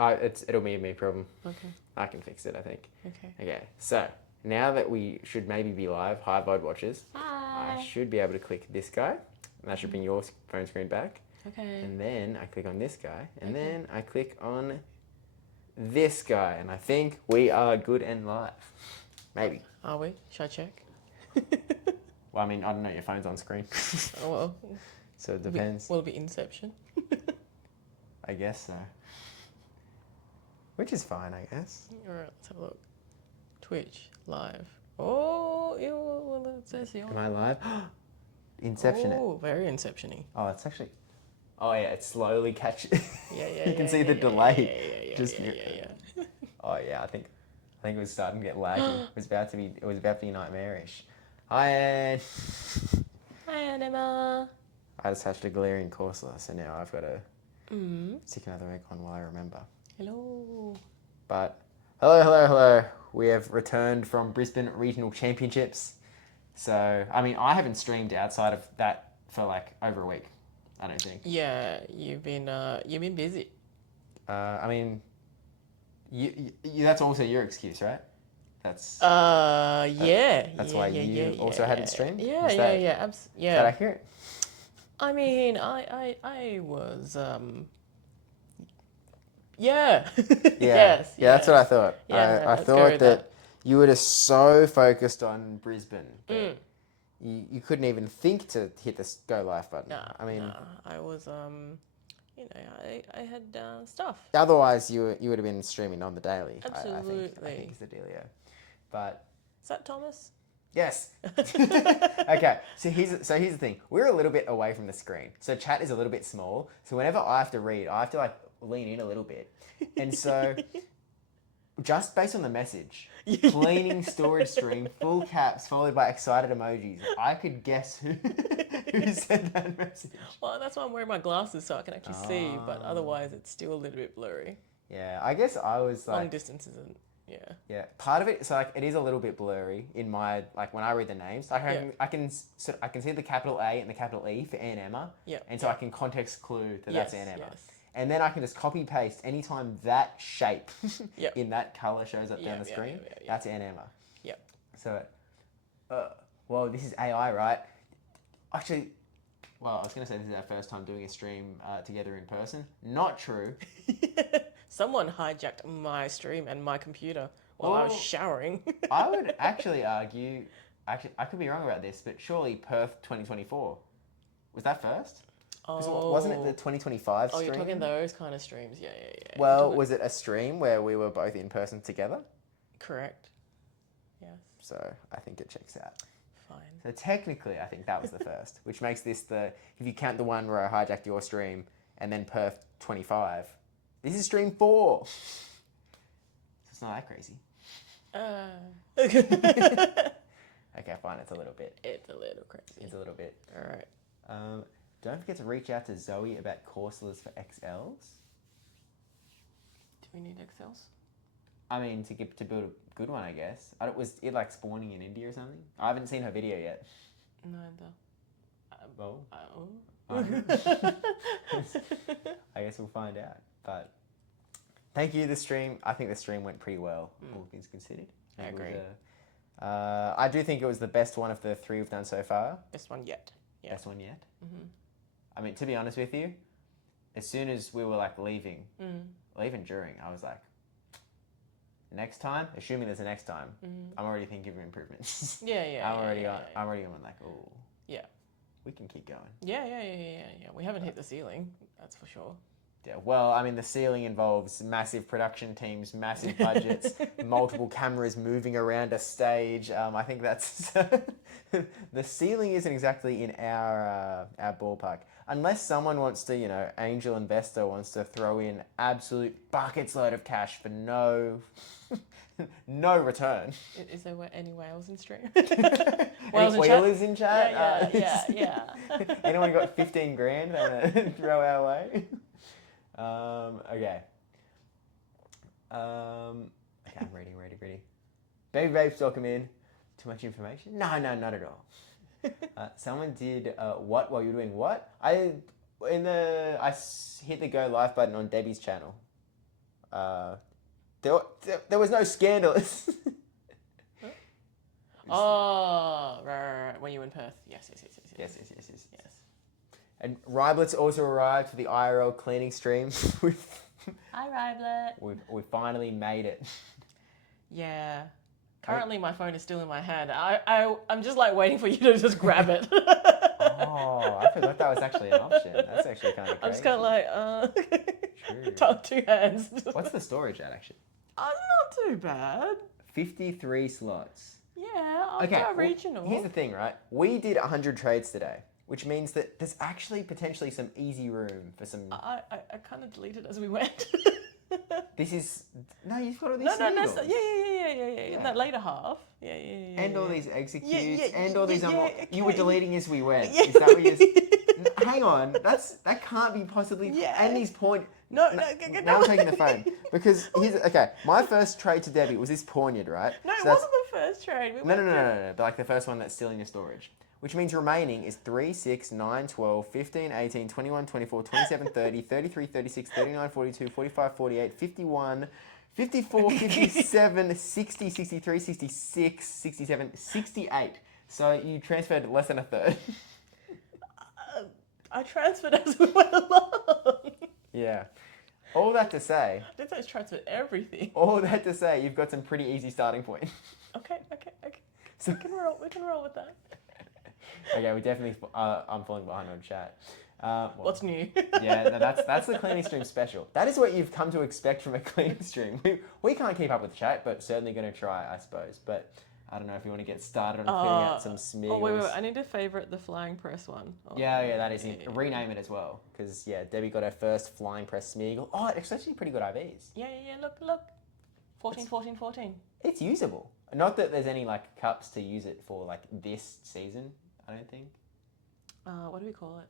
It'll be a me problem. Okay. I can fix it, I think. Okay. Okay, so now that we should maybe be live, hi VOD watchers, Hi. I should be able to click this guy, and that should bring your phone screen back. Okay. And then I click on this guy, and then I click on this guy, and I think we are good and live. Maybe. Are we? Should I check? Well, I mean, I don't know, your phone's on screen. Oh well. So it depends. Will it be Inception? I guess so. Which is fine, I guess. Alright, let's have a look. Twitch, live. Oh, well, it says here. Am I live? Inception. Oh, very Inception-y. Oh, it's actually... Oh, yeah, it slowly catches... Yeah. You can see the delay. Yeah. Oh, yeah, I think it was starting to get laggy. It was about to be nightmarish. Hi, Anne. Hi, Anima. I just hatched a glaring coursera, so now I've got to stick another egg on while I remember. Hello. But hello. We have returned from Brisbane Regional Championships. So, I mean, I haven't streamed outside of that for like over a week, I don't think. Yeah, you've been busy. I mean, you that's also your excuse, right? That's yeah. That's why you also hadn't streamed? Yeah. Is that accurate? I mean, I was yeah. Yes. Yeah, that's what I thought. Yeah, I let's go thought with that you were just so focused on Brisbane. That you couldn't even think to hit the go live button. I was I had stuff. Otherwise, you would have been streaming on the daily. Absolutely. I think is the dealio. But Is that Thomas? yes. Okay. So here's the thing. We're a little bit away from the screen, so chat is a little bit small. So whenever I have to read, I have to like lean in a little bit, and so just based on the message, cleaning storage stream, full caps followed by excited emojis, I could guess who said that message. Well, that's why I'm wearing my glasses so I can actually see, but otherwise it's still a little bit blurry. Yeah, I guess I was like Long distance isn't. Yeah. Yeah, part of it. So like, it is a little bit blurry in my like when I read the names. Like I can see the capital A and the capital E for Ann Emma. Yeah. And so I can context clue that that's Ann Emma. Yes. And then I can just copy paste anytime that shape Yep. in that color shows up down the screen. That's Ann Emma. Yep. So, well, this is AI, right? Actually, well, I was gonna say this is our first time doing a stream together in person. Not true. Someone hijacked my stream and my computer while I was showering. I would actually argue, I could be wrong about this, but surely Perth 2024, was that first? Wasn't it the 2025 stream? Oh, you're talking those kind of streams. Yeah. Well, was it a stream where we were both in person together? Correct. Yes. So I think it checks out. Fine. So technically, I think that was the first, which makes this if you count the one where I hijacked your stream and then Perth 25, this is stream 4. So it's not that crazy. Okay, fine. It's a little bit. It's a little crazy. It's a little bit. All right. Don't forget to reach out to Zoe about courseless for XLs. Do we need XLs? I mean, to build a good one, I guess. Was it like spawning in India or something? I haven't seen her video yet. Neither. Well, Oh. I guess we'll find out. But thank you. I think the stream went pretty well, all things considered. I agree. I do think it was the best one of the 3 we've done so far. Best one yet. Yeah. Best one yet. Mm-hmm. I mean, to be honest with you, as soon as we were like leaving during, I was like, next time, assuming there's a next time, I'm already thinking of improvements. Yeah. I'm already on like, oh. Yeah. We can keep going. Yeah. We haven't hit the ceiling, that's for sure. Yeah, well, I mean, the ceiling involves massive production teams, massive budgets, multiple cameras moving around a stage. I think that's the ceiling isn't exactly in our ballpark, unless someone wants to, angel investor wants to throw in absolute buckets load of cash for no return. Is there any whales in stream? Any whalers in chat? Yeah. Anyone got 15 grand they want to throw our way? Okay. Okay, I'm ready. Baby babes, welcome in. Too much information? No, not at all. Someone did what while you were doing what? I hit the go live button on Debbie's channel. there was no scandalous. Oh, right. When you were in Perth. Yes. Yes. And Ryblets also arrived for the IRL cleaning stream. Hi, Ryblet. We finally made it. Yeah. Currently, my phone is still in my hand. I'm just like waiting for you to just grab it. Oh, I forgot that was actually an option. That's actually kind of crazy. I'm just kind of like, True. two hands. What's the storage at, actually? Not too bad. 53 slots. Yeah, I'll Okay, do a regional. Here's the thing, right? We did 100 trades today, which means that there's actually potentially some easy room for some... I kind of deleted as we went. This is... No, you've got all these No, sniggles. yeah. In that later half. Yeah. And all these executes, Yeah, and all these... okay. You were deleting as we went. Yeah. Is that what you're... Hang on, that can't be possibly... Yeah. And these point... No. Now I'm taking the phone. Because here's... Okay, my first trade to Debbie was this Pawnyard, right? No, So it that's- wasn't the first trade. No. But like the first one that's still in your storage. Which means remaining is 3, 6, 9, 12, 15, 18, 21, 24, 27, 30, 33, 36, 39, 42, 45, 48, 51, 54, 57, 60, 63, 66, 67, 68. So you transferred less than a third. I transferred as we went along. Yeah. All that to say... I didn't say I transferred everything. All that to say, you've got some pretty easy starting point. Okay. So, We can roll with that. okay, we definitely... I'm falling behind on chat. Well, What's new? Yeah, no, that's the cleaning stream special. That is what you've come to expect from a cleaning stream. We can't keep up with chat, but certainly going to try, I suppose. But I don't know if you want to get started on cleaning out some smeagles. Oh, wait. I need to favourite the flying press one. Oh, Yeah, that is it. Rename it as well. Because, Debbie got her first flying press smeagol. Oh, it's actually pretty good IVs. Yeah. Look. 14. It's usable. Not that there's any, like, cups to use it for, like, this season, I don't think. What do we call it?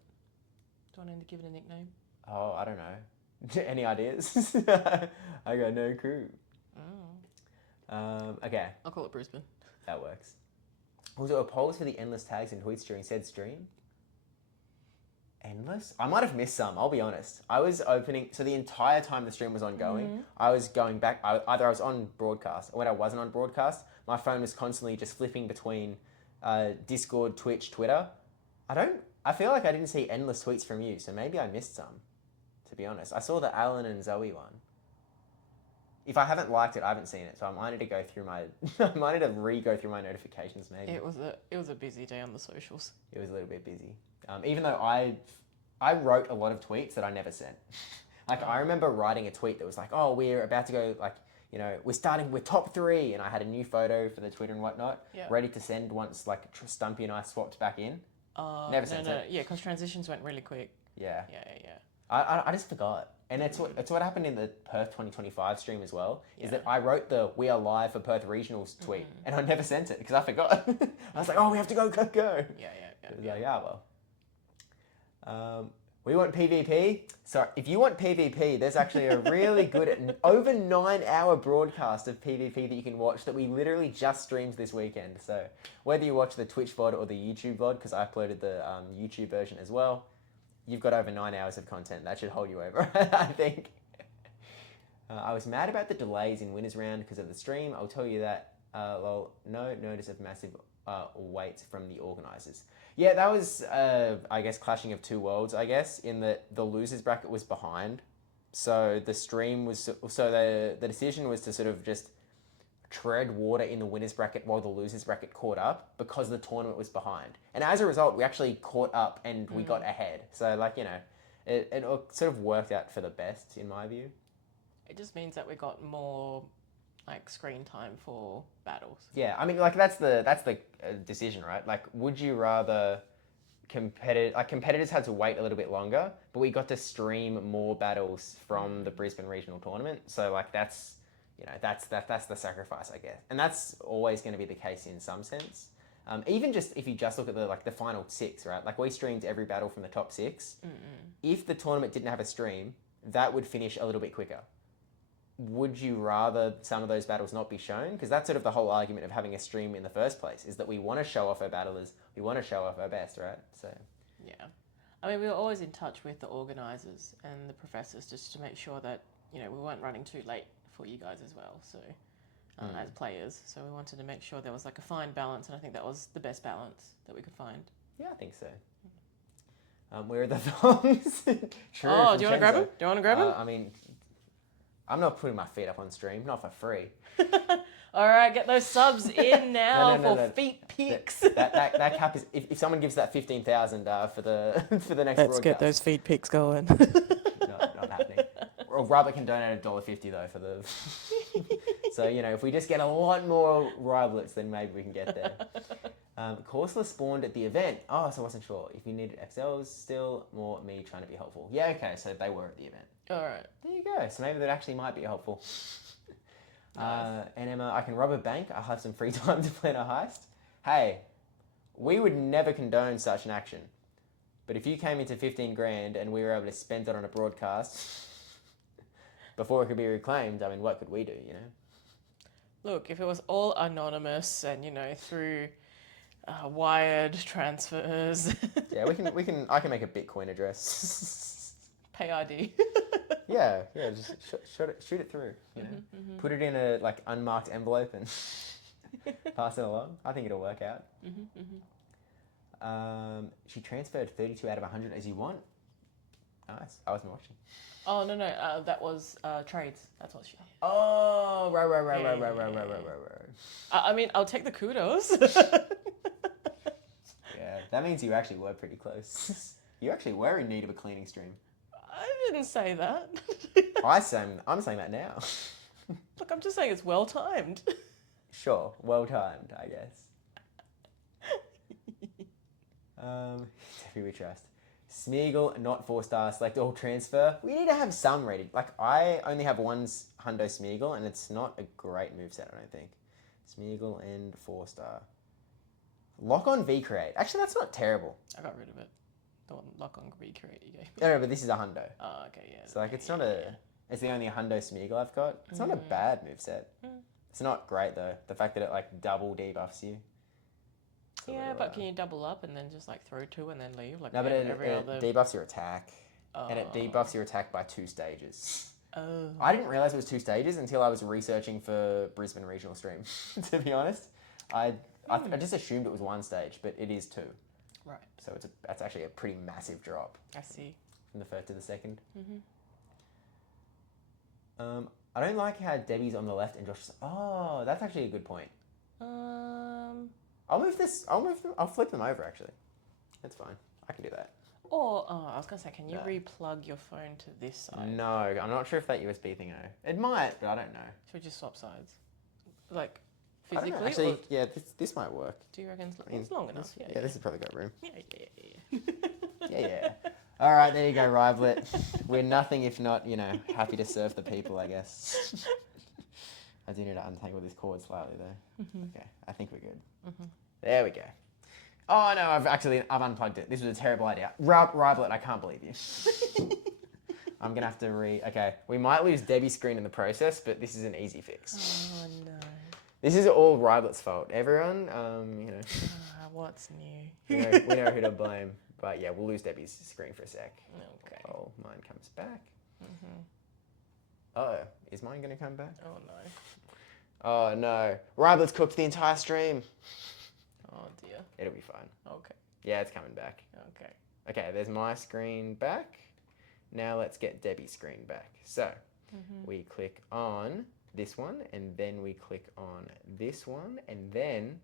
Do I need to give it a nickname? Oh, I don't know. Any ideas? I got no clue. Okay. I'll call it Brisbane. That works. Also, a polls for the endless tags and tweets during said stream. Endless? I might have missed some, I'll be honest. I was opening... So the entire time the stream was ongoing, I was going back... Either I was on broadcast, or when I wasn't on broadcast, my phone was constantly just flipping between Discord, Twitch, Twitter. I feel like I didn't see endless tweets from you, so maybe I missed some, to be honest. I saw the Alan and Zoe one. If I haven't liked it, I haven't seen it, so I might need to go through my... I might need to re-go through my notifications, maybe. It was a busy day on the socials. It was a little bit busy. Even though I wrote a lot of tweets that I never sent. Like, I remember writing a tweet that was like, oh, we're about to go, like, we're starting with top 3, and I had a new photo for the Twitter and whatnot, ready to send once, like, Stumpy and I swapped back in. Never sent it. Yeah, because transitions went really quick. Yeah. Yeah. I just forgot. And it's what happened in the Perth 2025 stream as well, is that I wrote the We Are Live for Perth Regionals tweet, and I never sent it because I forgot. I was like, oh, we have to go. Yeah. It was like, well. We want PvP. So if you want PvP, there's actually a really good over 9-hour broadcast of PvP that you can watch that we literally just streamed this weekend. So whether you watch the Twitch VOD or the YouTube VOD, because I uploaded the YouTube version as well, you've got over 9 hours of content. That should hold you over, I think. I was mad about the delays in Winners Round because of the stream. I'll tell you that. No notice of massive waits from the organisers. Yeah, that was, I guess, clashing of two worlds, I guess, in that the losers bracket was behind. So the stream was... So the decision was to sort of just tread water in the winners bracket while the losers bracket caught up because the tournament was behind. And as a result, we actually caught up and we got ahead. So, like, it sort of worked out for the best, in my view. It just means that we got more... like screen time for battles. Yeah, I mean, like that's the decision, right? Like, would you rather competitors had to wait a little bit longer, but we got to stream more battles from the Brisbane regional tournament. So like that's the sacrifice, I guess, and that's always going to be the case in some sense. Even just if you just look at the final 6, right? Like we streamed every battle from the top 6. If the tournament didn't have a stream, that would finish a little bit quicker. Would you rather some of those battles not be shown? Because that's sort of the whole argument of having a stream in the first place, is that we want to show off our battlers, we want to show off our best, right? So yeah, I mean, we were always in touch with the organisers and the professors just to make sure that you know, we weren't running too late for you guys as well. So as players, so we wanted to make sure there was like a fine balance, and I think that was the best balance that we could find. Yeah, I think so. Where are the thongs? True, Oh, do you want to grab him? Do you want to grab him? I mean, I'm not putting my feet up on stream, not for free. All right, get those subs in now for feet pics. That cap is if someone gives that 15,000 for the for the next Let's broadcast. get those feet pics going. Not happening. Or Robert can donate $1.50 though for the. So you know, if we just get a lot more rivalets, then maybe we can get there. Corsola spawned at the event. Oh, so I wasn't sure if you needed XLs still. More me trying to be helpful. Yeah, okay, so they were at the event. All right. There you go. So maybe that actually might be helpful. Nice. And Emma, I can rob a bank. I'll have some free time to plan a heist. Hey, we would never condone such an action. But if you came into 15 grand and we were able to spend it on a broadcast before it could be reclaimed, I mean, what could we do, you know? Look, if it was all anonymous and, you know, through wired transfers. Yeah, I can make a Bitcoin address. Pay ID. Yeah, just shoot it through, you know? Put it in a, like, unmarked envelope and pass it along. I think it'll work out. She transferred 32 out of 100 as you want. Nice. I wasn't watching. Oh, no, that was trades. That's what she... Oh, right. I mean, I'll take the kudos. Yeah, that means you actually were pretty close. You actually were in need of a cleaning stream. I didn't say that. I'm saying that now. Look, I'm just saying it's well timed. Sure, well timed, I guess. Who we trust? Smeagol, not 4-star, select all transfer. We need to have some rating. Like, I only have one Hundo Smeagol, and it's not a great moveset, I don't think. Smeagol and 4-star. Lock on V create. Actually, that's not terrible. I got rid of it. The one lock on recreate you gave me. No, but this is a Hundo. Oh, okay, yeah. So, like, it's not a... It's the only Hundo Smeagol I've got. It's not a bad moveset. It's not great, though. The fact that it, like, double debuffs you. Yeah, but can you double up and then just, like, throw 2 and then leave? Like, no, but every it other... debuffs your attack. And it debuffs your attack by 2 stages. Oh. I didn't realise it was 2 stages until I was researching for Brisbane Regional Stream, to be honest. I just assumed it was 1 stage, but it is 2. Right. So that's actually a pretty massive drop. I see. From the first to the second. I don't like how Debbie's on the left and Josh is... Oh, that's actually a good point. I'll flip them over, actually. That's fine. I can do that. Or, I was going to say, can you replug your phone to this side? No, I'm not sure if that USB thing, It might, but I don't know. Should we just swap sides? Like, I don't physically? know. Actually, yeah, this might work. Do you reckon it's long enough? Yeah, this has probably got room. Yeah. Yeah. All right, there you go, Rivalet. We're nothing if not, you know, happy to serve the people, I guess. I do need to untangle this cord slightly, though. Okay, I think we're good. There we go. Oh, no, I've unplugged it. This was a terrible idea. Rivalet, I can't believe you. I'm going to have to Okay, we might lose Debbie's screen in the process, but this is an easy fix. Oh, no. This is all Rivalet's fault. Everyone, you know. What's new? we know who to blame. But yeah, we'll lose Debbie's screen for a sec. Okay. Oh, mine comes back. Oh, is mine going to come back? Oh, no. Oh, no. Rivalet's cooked the entire stream. Oh, dear. It'll be fine. Okay. Yeah, it's coming back. Okay. Okay, there's my screen back. Now let's get Debbie's screen back. So, we click on this one, and then we click on this one, and then,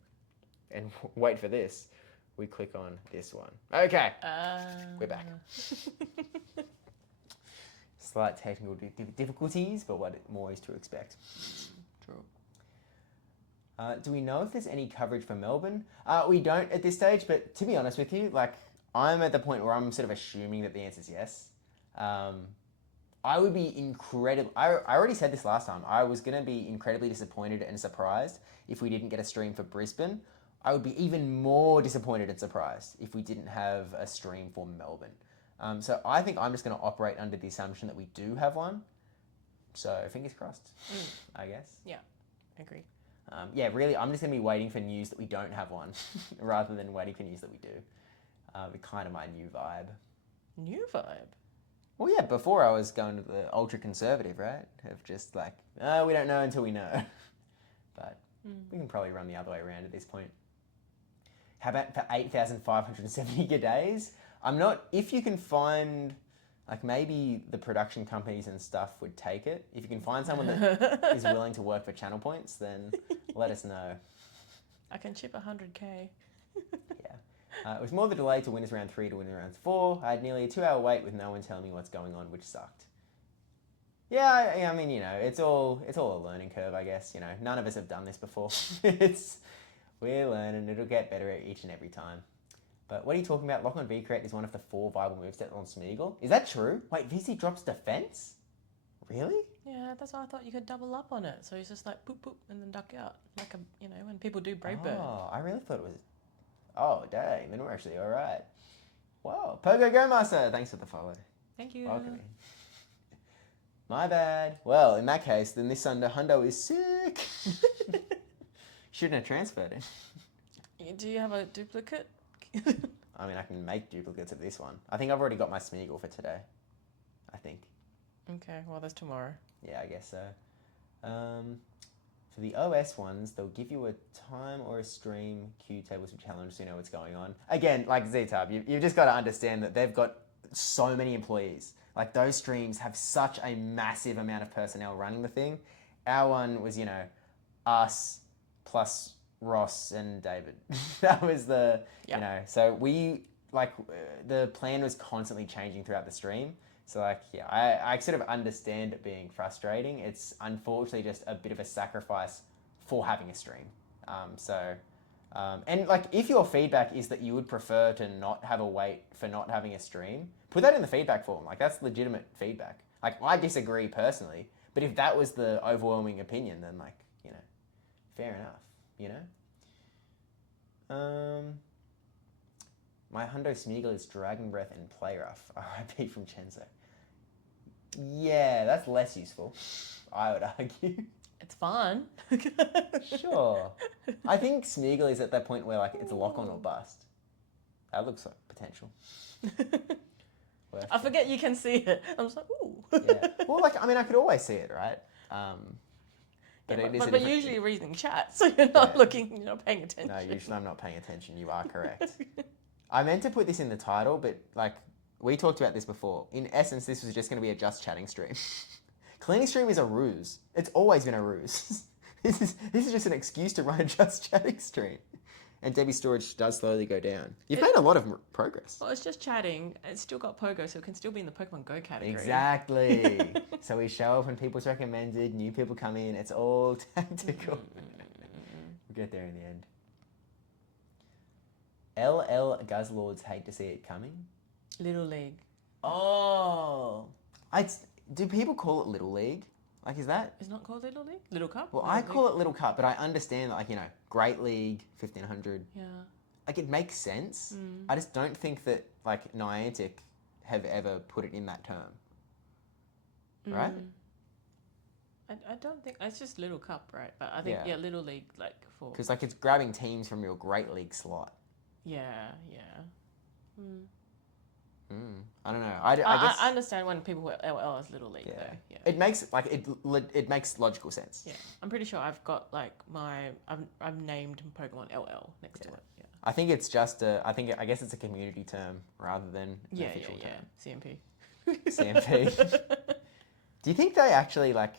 and wait for this, we click on this one. Okay, we're back. Slight technical difficulties, but what more is to expect? True. Do we know if there's any coverage for Melbourne? We don't at this stage, but to be honest with you, like, I'm at the point where I'm sort of assuming that the answer is yes. I would be I already said this last time. I was going to be incredibly disappointed and surprised if we didn't get a stream for Brisbane. I would be even more disappointed and surprised if we didn't have a stream for Melbourne. So I think I'm just going to operate under the assumption that we do have one. So fingers crossed, I guess. Yeah, agree. Yeah, really, I'm just going to be waiting for news that we don't have one rather than waiting for news that we do. Kind of my new vibe. New vibe? Well, yeah, before I was going to the ultra conservative, right? Of just like, oh, we don't know until we know. But we can probably run the other way around at this point. How about for 8,570 days? I'm not, if you can find, like maybe the production companies and stuff would take it. If you can find someone that is willing to work for channel points, then let us know. I can chip 100k. Yeah. It was more the delay to Winners Round 3 to Winners Round 4. I had nearly a 2-hour wait with no one telling me what's going on, which sucked. Yeah, I mean, you know, it's all a learning curve, I guess. You know, none of us have done this before. We're learning. It'll get better each and every time. But what are you talking about? Lock on V-Create is one of the 4 viable movesets on Smeagol. Is that true? Wait, VC drops defense? Really? Yeah, that's why I thought you could double up on it. So he's just like poop poop and then duck out, like a when people do Brave Bird. Oh, I really thought it was. Oh, dang! Then we're actually all right. Wow, Pogo Go Master, thanks for the follow. Thank you. Welcome. My bad. Well, in that case, then this Hundo is sick. Shouldn't have transferred it. Do you have a duplicate? I mean, I can make duplicates of this one. I think I've already got my Smeagol for today. I think. Okay, well, that's tomorrow. Yeah, I guess so. For the OS ones, they'll give you a time or a stream queue table some challenge so you know what's going on. Again, like Z-Tub, you've just got to understand that they've got so many employees. Like those streams have such a massive amount of personnel running the thing. Our one was, us plus Ross and David. That was the, so we, the plan was constantly changing throughout the stream. So, I sort of understand it being frustrating. It's unfortunately just a bit of a sacrifice for having a stream. If your feedback is that you would prefer to not have a wait for not having a stream, put that in the feedback form. Like, that's legitimate feedback. Like, I disagree personally, but if that was the overwhelming opinion, then, fair enough, My Hundo Smeagol is Dragon Breath and Play Rough. RIP from Chenzo. Yeah, that's less useful, I would argue. It's fun. Sure. I think Smeagol is at that point where it's lock on or bust. That looks like potential. I forget you can see it. I'm just like, ooh. Yeah. Well, I could always see it, right? But usually you're reading chat, so you're not looking, you're not paying attention. No, usually I'm not paying attention. You are correct. I meant to put this in the title, but we talked about this before. In essence, this was just going to be a just chatting stream. Cleaning stream is a ruse. It's always been a ruse. This is just an excuse to run a just chatting stream. And Debbie's storage does slowly go down. You've made a lot of progress. Well, it's just chatting. It's still got Pogo, so it can still be in the Pokemon Go category. Exactly. So we show up when people's recommended, new people come in. It's all tactical. We'll get there in the end. LL Guzzlords hate to see it coming. Little League. Oh. Do people call it Little League? Is that? It's not called Little League? Little Cup? Well, I call it Little Cup, but I understand that, Great League, 1500. Yeah. It makes sense. I just don't think that, Niantic have ever put it in that term. Right? I don't think... It's just Little Cup, right? But I think, Little League, for... Because, it's grabbing teams from your Great League slot. Yeah. I don't know. I guess I understand when people put LL as Little League, though. Yeah. It makes it makes logical sense. Yeah, I'm pretty sure I've got I've named Pokemon LL next to it. Yeah. I think it's just I guess it's a community term rather than an official term. CMP. CMP. Do you think they actually for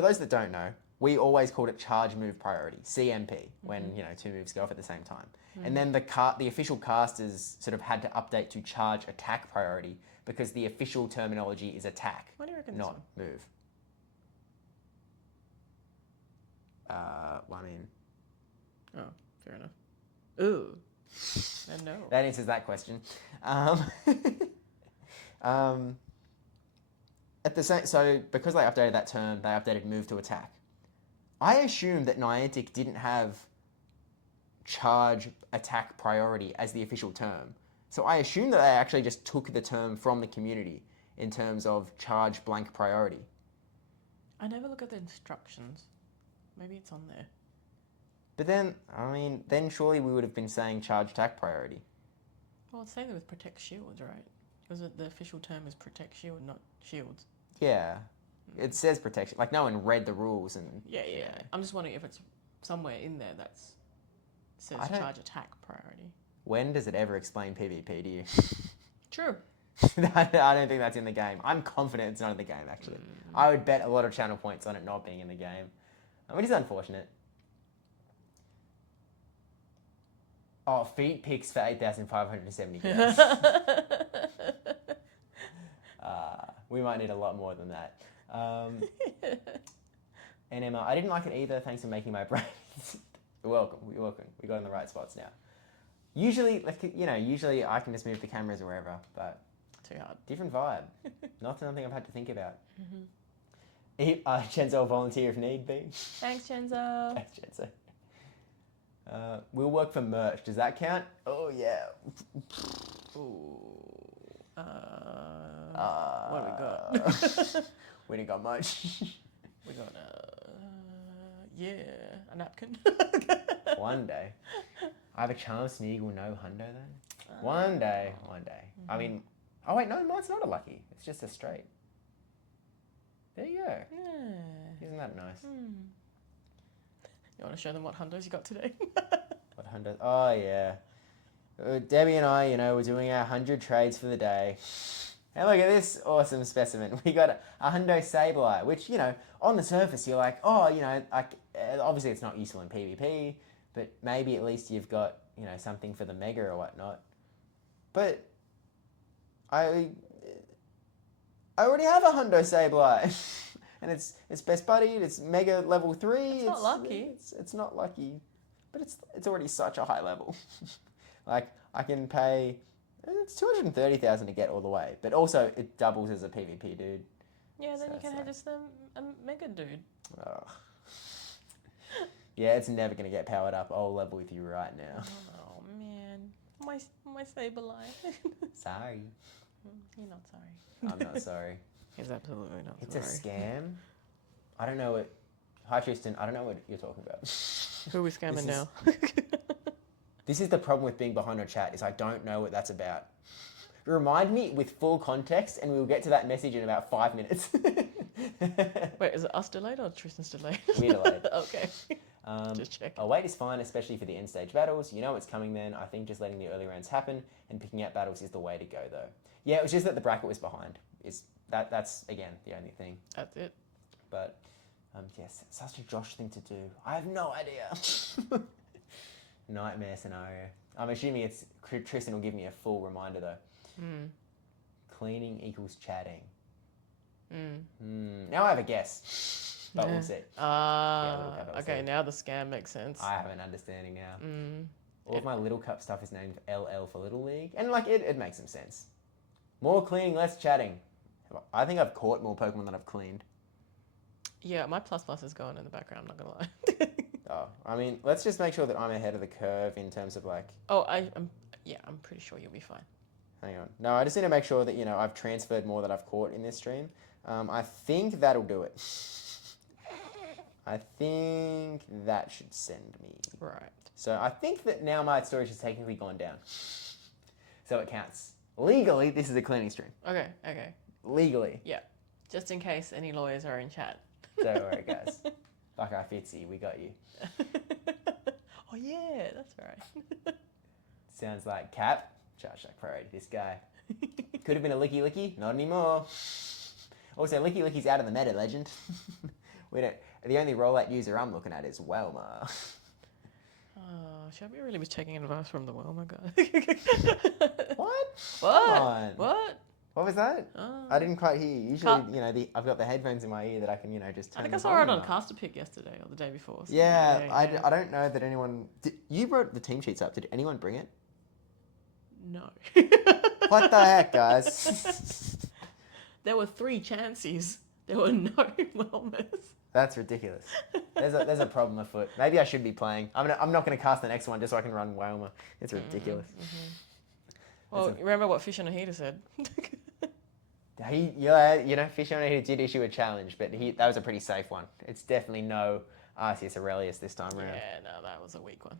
those that don't know, we always called it charge move priority, CMP, when 2 moves go off at the same time. And then the official casters sort of had to update to charge attack priority because the official terminology is attack, What do you reckon? not move. 1 in. Oh, fair enough. Ooh. No. That answers that question. So because they updated that term, they updated move to attack. I assumed that Niantic didn't have charge attack priority as the official term. So I assume that they actually just took the term from the community in terms of charge blank priority. I never look at the instructions. Maybe it's on there. But then, then surely we would have been saying charge attack priority. Well, it's saying with protect shields, right? Because the official term is protect shield, not shields. Yeah. It says protection. Like, no one read the rules and... Yeah. you know. I'm just wondering if it's somewhere in there that's says I don't- charge attack priority. When does it ever explain PvP to you? True. I don't think that's in the game. I'm confident it's not in the game, actually. I would bet a lot of channel points on it not being in the game. Which is unfortunate. Oh, feet picks for 8,570 kills. We might need a lot more than that. NMR, I didn't like it either. Thanks for making my brain. You're welcome. You're welcome. We got in the right spots now. Usually, usually I can just move the cameras wherever, but Too hard. different vibe. Not something I've had to think about. Chenzo will volunteer if need be. Thanks, Chenzo. Thanks, Chenzo. We'll work for merch. Does that count? Oh yeah. Ooh. What do we got? We didn't got much. We got a napkin. One day. I have a charm Sneagle, no hundo though. One day. I mean, oh wait, no, mine's not a lucky. It's just a straight. There you go. Yeah. Isn't that nice? You want to show them what hundos you got today? What hundo? Oh yeah. Debbie and I, we're doing our 100 trades for the day. And look at this awesome specimen. We got a hundo Sableye, which, on the surface you're like, oh, obviously it's not useful in PvP, but maybe at least you've got, something for the mega or whatnot. But I already have a hundo Sableye. And it's best buddied, it's mega level 3. It's not lucky. It's not lucky, but it's already such a high level. Like, I can pay... It's 230,000 to get all the way, but also it doubles as a PvP dude. Yeah, then So you can it's have like- just a mega dude. Ugh. Yeah, it's never going to get powered up. I'll level with you right now. Oh man, my Sableye. Sorry. You're not sorry. I'm not sorry. He's absolutely not It's sorry. a scam. I don't know what... Hi, Tristan. I don't know what you're talking about. Who are we scamming This is- now? This is the problem with being behind a chat, is I don't know what that's about. Remind me with full context and we'll get to that message in about 5 minutes. Wait, is it us delayed or Tristan's delayed? We're delayed. Okay. Just check. A wait is fine, especially for the end stage battles. You know it's coming then. I think just letting the early rounds happen and picking out battles is the way to go though. Yeah, it was just that the bracket was behind. That's again the only thing. That's it. But yes, such a Josh thing to do. I have no idea. Nightmare scenario. I'm assuming it's Tristan will give me a full reminder though. Cleaning equals chatting. Now I have a guess, but we'll see. Okay, now the scam makes sense. I have an understanding now. All of my Little Cup stuff is named LL for Little League, and it makes some sense. More cleaning, less chatting. I think I've caught more Pokemon than I've cleaned. Yeah, my plus is going in the background, I'm not going to lie. Oh, I mean, let's just make sure that I'm ahead of the curve in terms of like... Oh, I'm pretty sure you'll be fine. Hang on. No, I just need to make sure that, I've transferred more than I've caught in this stream. I think that'll do it. I think that should send me. Right. So I think that now my storage has technically gone down. So it counts. Legally, this is a cleaning stream. Okay. Legally. Yeah. Just in case any lawyers are in chat. Don't worry, guys. Like our Fitzy, we got you. Oh yeah, that's right. Sounds like Cap. Charge that priority, this guy. Could have been a Licky Licky, not anymore. Also, Licky Licky's out of the meta, legend. The only rollout user I'm looking at is Welma. Oh, Shelby really was taking advice from the Wilma guy. What? What? Come on. What What was that? Oh. I didn't quite hear you. Usually, I've got the headphones in my ear that I can, just turn I think I the saw it on volume up. Caster Pick yesterday or the day before. So Yeah, I don't know that anyone... you wrote the team sheets up. Did anyone bring it? No. What the heck, guys? There were 3 chances. There were no wellness. That's ridiculous. There's a problem afoot. Maybe I should be playing. I'm not going to cast the next one just so I can run Wailmer. It's ridiculous. Mm-hmm. Well, remember what Fish on a Heater said. Fish on a Heater did issue a challenge, but that was a pretty safe one. It's definitely no Arceus Aurelius this time around. Yeah, no, that was a weak one.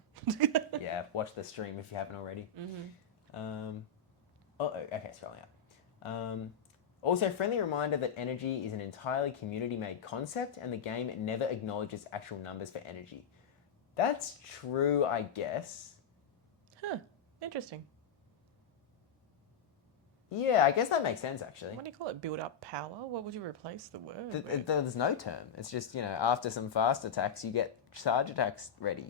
Yeah, watch the stream if you haven't already. Mm-hmm. Okay, scrolling up. Also, friendly reminder that energy is an entirely community-made concept and the game never acknowledges actual numbers for energy. That's true, I guess. Huh. Interesting. Yeah, I guess that makes sense, actually. What do you call it? Build up power? What would you replace the word with? There's no term. It's just, after some fast attacks, you get charge attacks ready.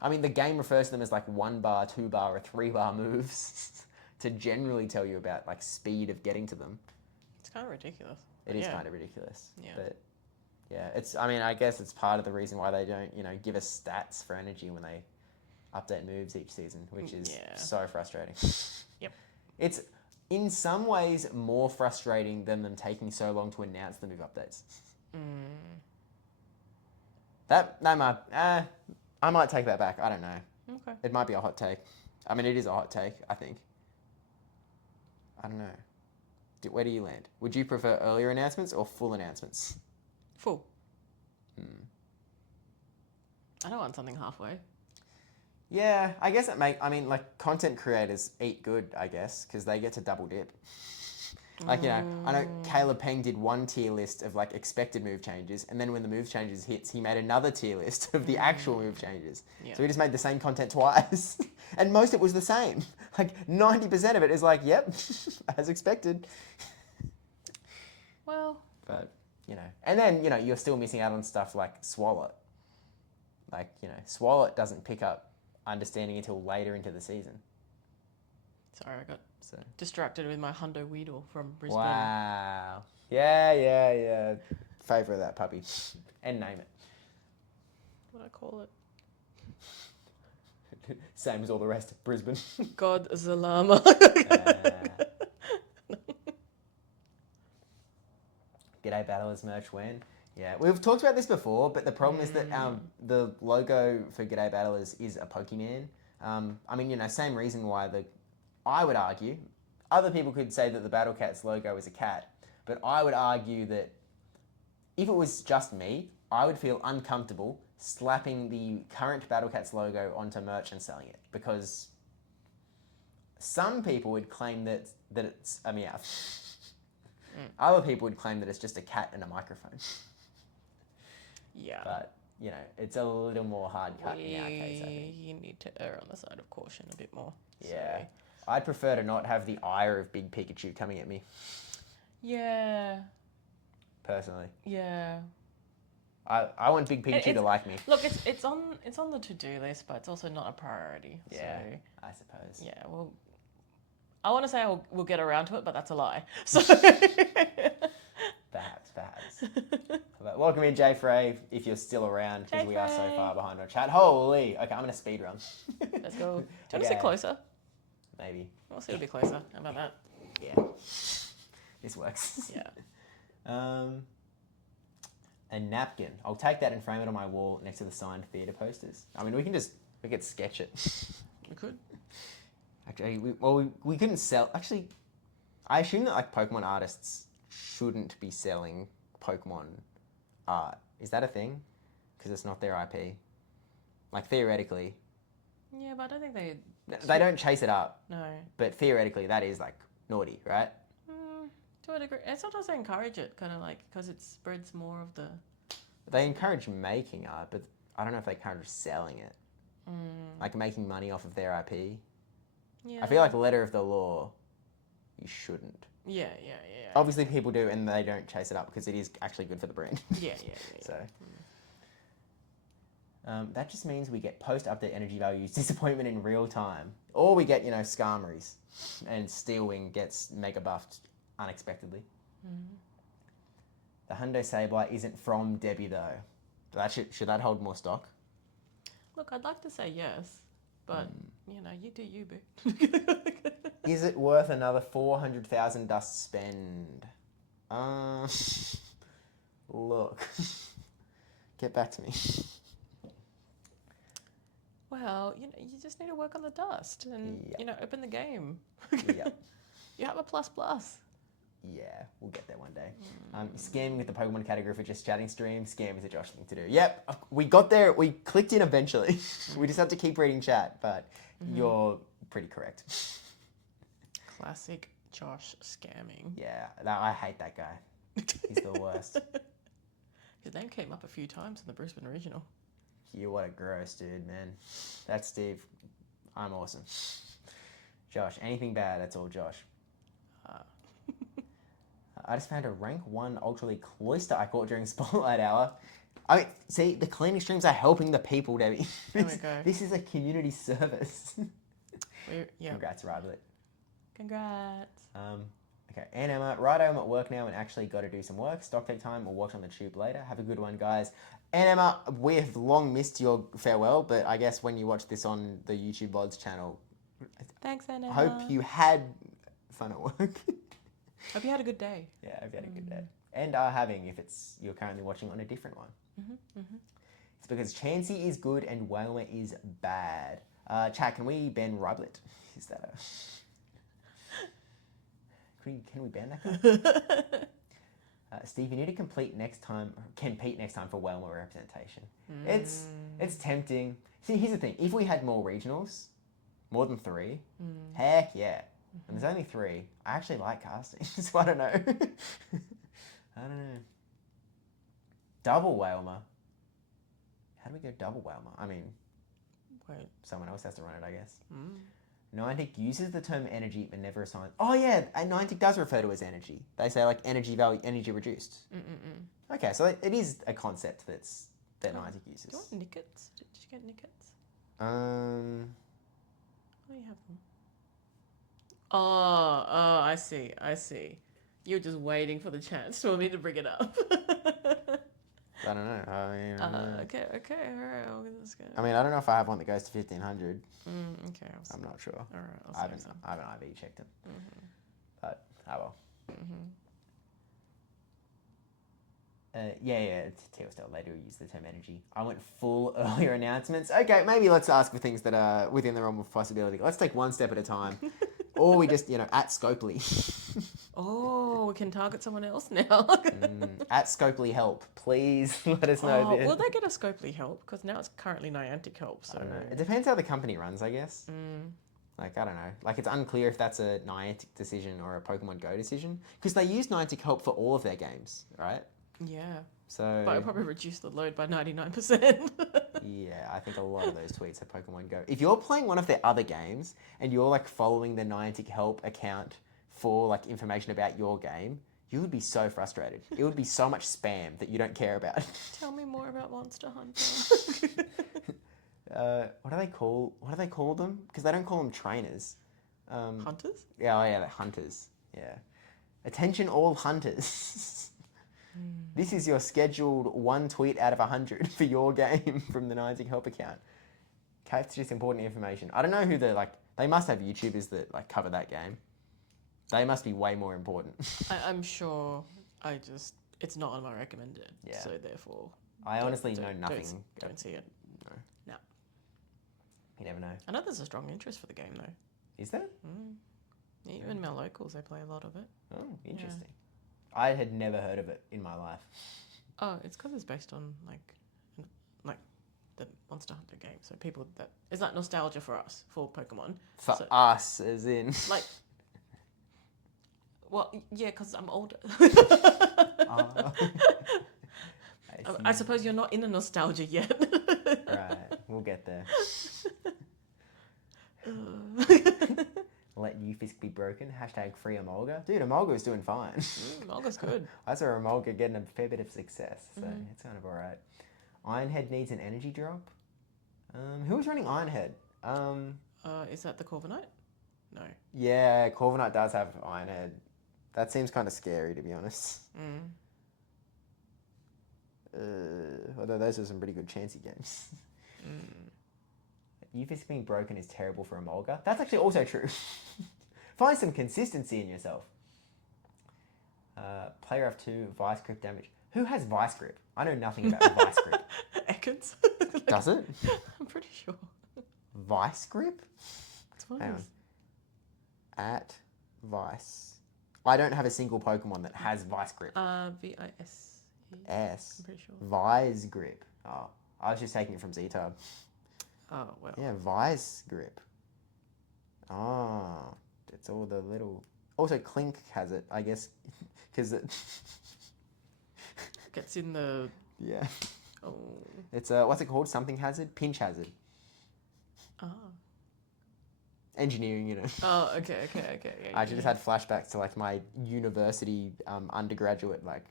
I mean, the game refers to them as like 1 bar, 2 bar, or 3 bar moves to generally tell you about like speed of getting to them. It's kind of ridiculous. It is kind of ridiculous. Yeah. But yeah, I guess it's part of the reason why they don't, give us stats for energy when they update moves each season, which is so frustrating. Yep. It's in some ways more frustrating than them taking so long to announce the move updates. That might, I might take that back. I don't know. Okay. It might be a hot take. I mean, it is a hot take, I think. I don't know. Where do you land? Would you prefer earlier announcements or full announcements? Full. I don't want something halfway. Yeah, I guess content creators eat good, I guess, because they get to double dip. I know Caleb Peng did one tier list of like expected move changes, and then when the move changes hits, he made another tier list of the actual move changes. Yeah. So he just made the same content twice, and most of it was the same. Like 90% of it is like, yep, as expected. Well, but and then you're still missing out on stuff like Swallow. Like Swallow doesn't pick up understanding until later into the season. Sorry, I got distracted with my Hundo Weedle from Brisbane. Wow. Yeah. Favourite of that puppy. And name it. What do I call it? Same as all the rest. Brisbane. God Zalama. G'day Battlers merch when? Yeah, we've talked about this before, but the problem is that the logo for G'day Battlers is a Pokemon. Same reason why I would argue, other people could say that the Battle Cats logo is a cat, but I would argue that if it was just me, I would feel uncomfortable slapping the current Battle Cats logo onto merch and selling it, because some people would claim that it's a meow. Other people would claim that it's just a cat and a microphone. Yeah. But, it's a little more hard cut in our case, I think. You need to err on the side of caution a bit more. Yeah. So. I'd prefer to not have the ire of Big Pikachu coming at me. Yeah. Personally. Yeah. I want Big Pikachu to like me. Look, it's on the to-do list, but it's also not a priority. Yeah, so, I suppose. Yeah, well, I want to say we'll get around to it, but that's a lie. So Perhaps. But welcome in, Jay Frey, if you're still around, because we are so Frey. far behind on chat. Holy! Okay, I'm going to speed run. Let's go. Do you want to sit closer? Maybe. I'll sit a bit closer. How about that? Yeah. This works. Yeah. A napkin. I'll take that and frame it on my wall next to the signed theatre posters. I mean, we could sketch it. We could. Actually, we couldn't sell. Actually, I assume that like Pokemon artists shouldn't be selling Pokemon art. Is that a thing? Because it's not their IP. Like theoretically. Yeah, but I don't think They don't chase it up. No. But theoretically, that is like naughty, right? To a degree. And sometimes they encourage it, kind of like, because it spreads more of the... They encourage making art, but I don't know if they encourage selling it. Like making money off of their IP. Yeah. I feel like letter of the law, you shouldn't. Yeah. Obviously people do, and they don't chase it up because it is actually good for the brand. Yeah. So that just means we get post-update energy values, disappointment in real time. Or we get, Skarmories, and Steelwing gets mega buffed unexpectedly. The Hundo Sableye isn't from Debbie though. Should that hold more stock? Look, I'd like to say yes, but, you do you, boo. Is it worth another 400,000 dust spend? Look. Get back to me. Well, you just need to work on the dust and, open the game. Yep. You have a plus. Yeah, we'll get there one day. Scamming with the Pokemon category for just chatting stream. Scam is a Josh thing to do. Yep, we got there. We clicked in eventually. We just had to keep reading chat, but your pretty correct. Classic Josh scamming. Yeah, I hate that guy. He's the worst. His name came up a few times in the Brisbane Regional. You what a gross dude, man. That's Steve. I'm awesome. Josh, anything bad, that's all Josh. I just found a rank 1 Ultra League cloister I caught during Spotlight Hour. I mean, see, the cleaning streams are helping the people, Debbie. There we go. This is a community service. Yeah. Congrats, Riblet. Congrats. Okay, and Emma, righto, I'm at work now and actually got to do some work. Stock take time, we'll watch on the tube later. Have a good one, guys. And Emma, we have long missed your farewell, but I guess when you watch this on the YouTube VODs channel, Thanks, Anna. hope you had fun at work. Hope you had a good day. Yeah, hope you had a good day. And are having, if it's you're currently watching on a different one. It's because Chansey is good and Whalmer is bad. Chat, can we ban Riblet? Is that a... Can we ban that guy? Steve, you need to compete next time for Whalmer representation. It's tempting. See, here's the thing. If we had more regionals, more than 3, heck yeah. And there's only 3. I actually like casting, so I don't know. I don't know. Double Whalmer. How do we go double Whalmer? I mean, Wait. someone else has to run it, I guess. Niantic uses the term energy but never assigns... Oh yeah, and Niantic does refer to it as energy. They say like energy value, energy reduced. Okay, so it is a concept that Niantic uses. Do you want Nickets? Did you get Nickets? Um... Oh, you have them. Oh, I see. You're just waiting for the chance for me to bring it up. I don't know. I mean, Okay, alright, I'll get this guy. I mean, I don't know if I have one that goes to 1500. Okay, I'm not sure. Alright, I haven't IV checked them. But, oh well. Yeah, Teal they do use the term energy. I went full earlier announcements. Okay, maybe let's ask for things that are within the realm of possibility. Let's take one step at a time. Or we just, at Scopely. Oh, we can target someone else now. At Scopely help, please let us know this. Will they get a Scopely help? Because now it's currently Niantic help. So I don't know. It depends how the company runs, I guess. Like, I don't know. Like, it's unclear if that's a Niantic decision or a Pokemon Go decision. Because they use Niantic help for all of their games, right? Yeah. So... But it'll probably reduce the load by 99%. Yeah, I think a lot of those tweets are Pokemon Go. If you're playing one of their other games and you're like following the Niantic help account for like information about your game, you would be so frustrated. It would be so much spam that you don't care about. Tell me more about Monster Hunter. What do they call them? Because they don't call them trainers. Hunters? Yeah, they're hunters. Yeah. Attention all hunters. This is your scheduled 1 tweet out of 100 for your game from the Niantic help account. It's just important information. I don't know who they must have YouTubers that like cover that game. They must be way more important. I'm sure. It's not on my recommended. Yeah. So therefore. I honestly know nothing. Don't see it. No. You never know. I know there's a strong interest for the game though. Is there? Even my locals, they play a lot of it. Oh, interesting. I had never heard of it in my life. Oh, it's because it's based on like the Monster Hunter game. So people it's like nostalgia for us for Pokemon. For us, as in like. Well, yeah, because I'm older. I suppose you're not in a nostalgia yet. Right, we'll get there. Let Ufisk be broken. # free Emolga. Dude, Emolga is doing fine. Emolga's good. I saw Emolga getting a fair bit of success, so it's kind of alright. Ironhead needs an energy drop. Who was running Ironhead? Is that the Corviknight? No. Yeah, Corviknight does have Ironhead. That seems kind of scary, to be honest. Although those are some pretty good Chansey games. Ufisk being broken is terrible for Emolga. That's actually also true. Find some consistency in yourself. Player of 2, Vice Grip damage. Who has Vice Grip? I know nothing about Vice Grip. Ekans. Does it? I'm pretty sure. Vice Grip? It's one Hang of on. those. At Vice. I don't have a single Pokemon that has Vice Grip. VIS. S. I'm pretty sure. Vise Grip. Oh, I was just taking it from Z-Tub. Oh, well. Yeah, Vise Grip. Oh, it's all the little. Also, Clink has it, I guess, because it. Gets in the. Yeah. Oh. It's what's it called? Something hazard? Pinch hazard. Oh. Engineering, you know. Oh, okay. Yeah, I actually just had flashbacks to like my university undergraduate, like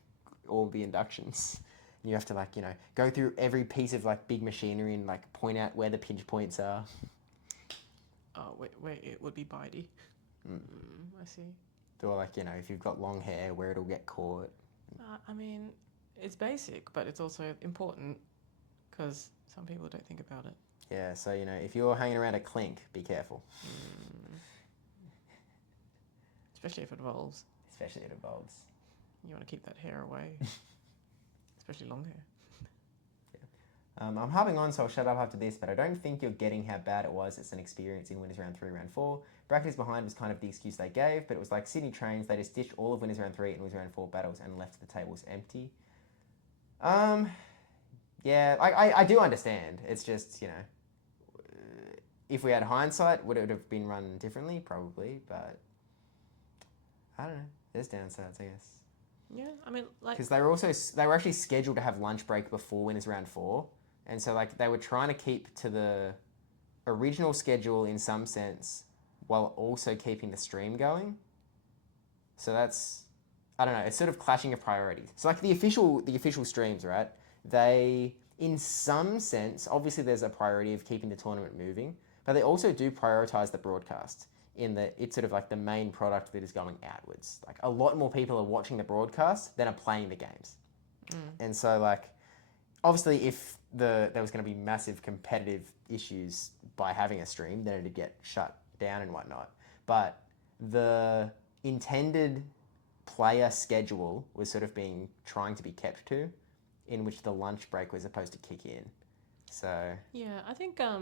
all the inductions. You have to like, you know, go through every piece of like big machinery and like point out where the pinch points are. Oh, wait, it would be bitey. I see. Or like, you know, if you've got long hair, where it'll get caught. I mean, it's basic, but it's also important because some people don't think about it. Yeah, so, you know, if you're hanging around a Clink, be careful. Especially if it evolves. Especially if it evolves. You want to keep that hair away. Especially long hair. I'm harping on, so I'll shut up after this, but I don't think you're getting how bad it was as an experience in Winners Round 3, Round 4. Brackets behind was kind of the excuse they gave, but it was like Sydney Trains, they just ditched all of Winners Round 3 and Winners Round 4 battles and left the tables empty. Yeah, I do understand. It's just, you know, if we had hindsight, would it have been run differently? Probably, but I don't know. There's downsides, I guess. Yeah, I mean, like... Because they were actually scheduled to have lunch break before Winners Round 4. And so, like, they were trying to keep to the original schedule in some sense while also keeping the stream going. So that's, I don't know, it's sort of clashing of priorities. So, like, the official streams, right? They, in some sense, obviously there's a priority of keeping the tournament moving, but they also do prioritize the broadcast in that it's sort of like the main product that is going outwards. Like, a lot more people are watching the broadcast than are playing the games. And so, like, obviously, if there was going to be massive competitive issues by having a stream, then it'd get shut down and whatnot. But the intended player schedule was sort of trying to be kept to, in which the lunch break was supposed to kick in. So yeah, I think a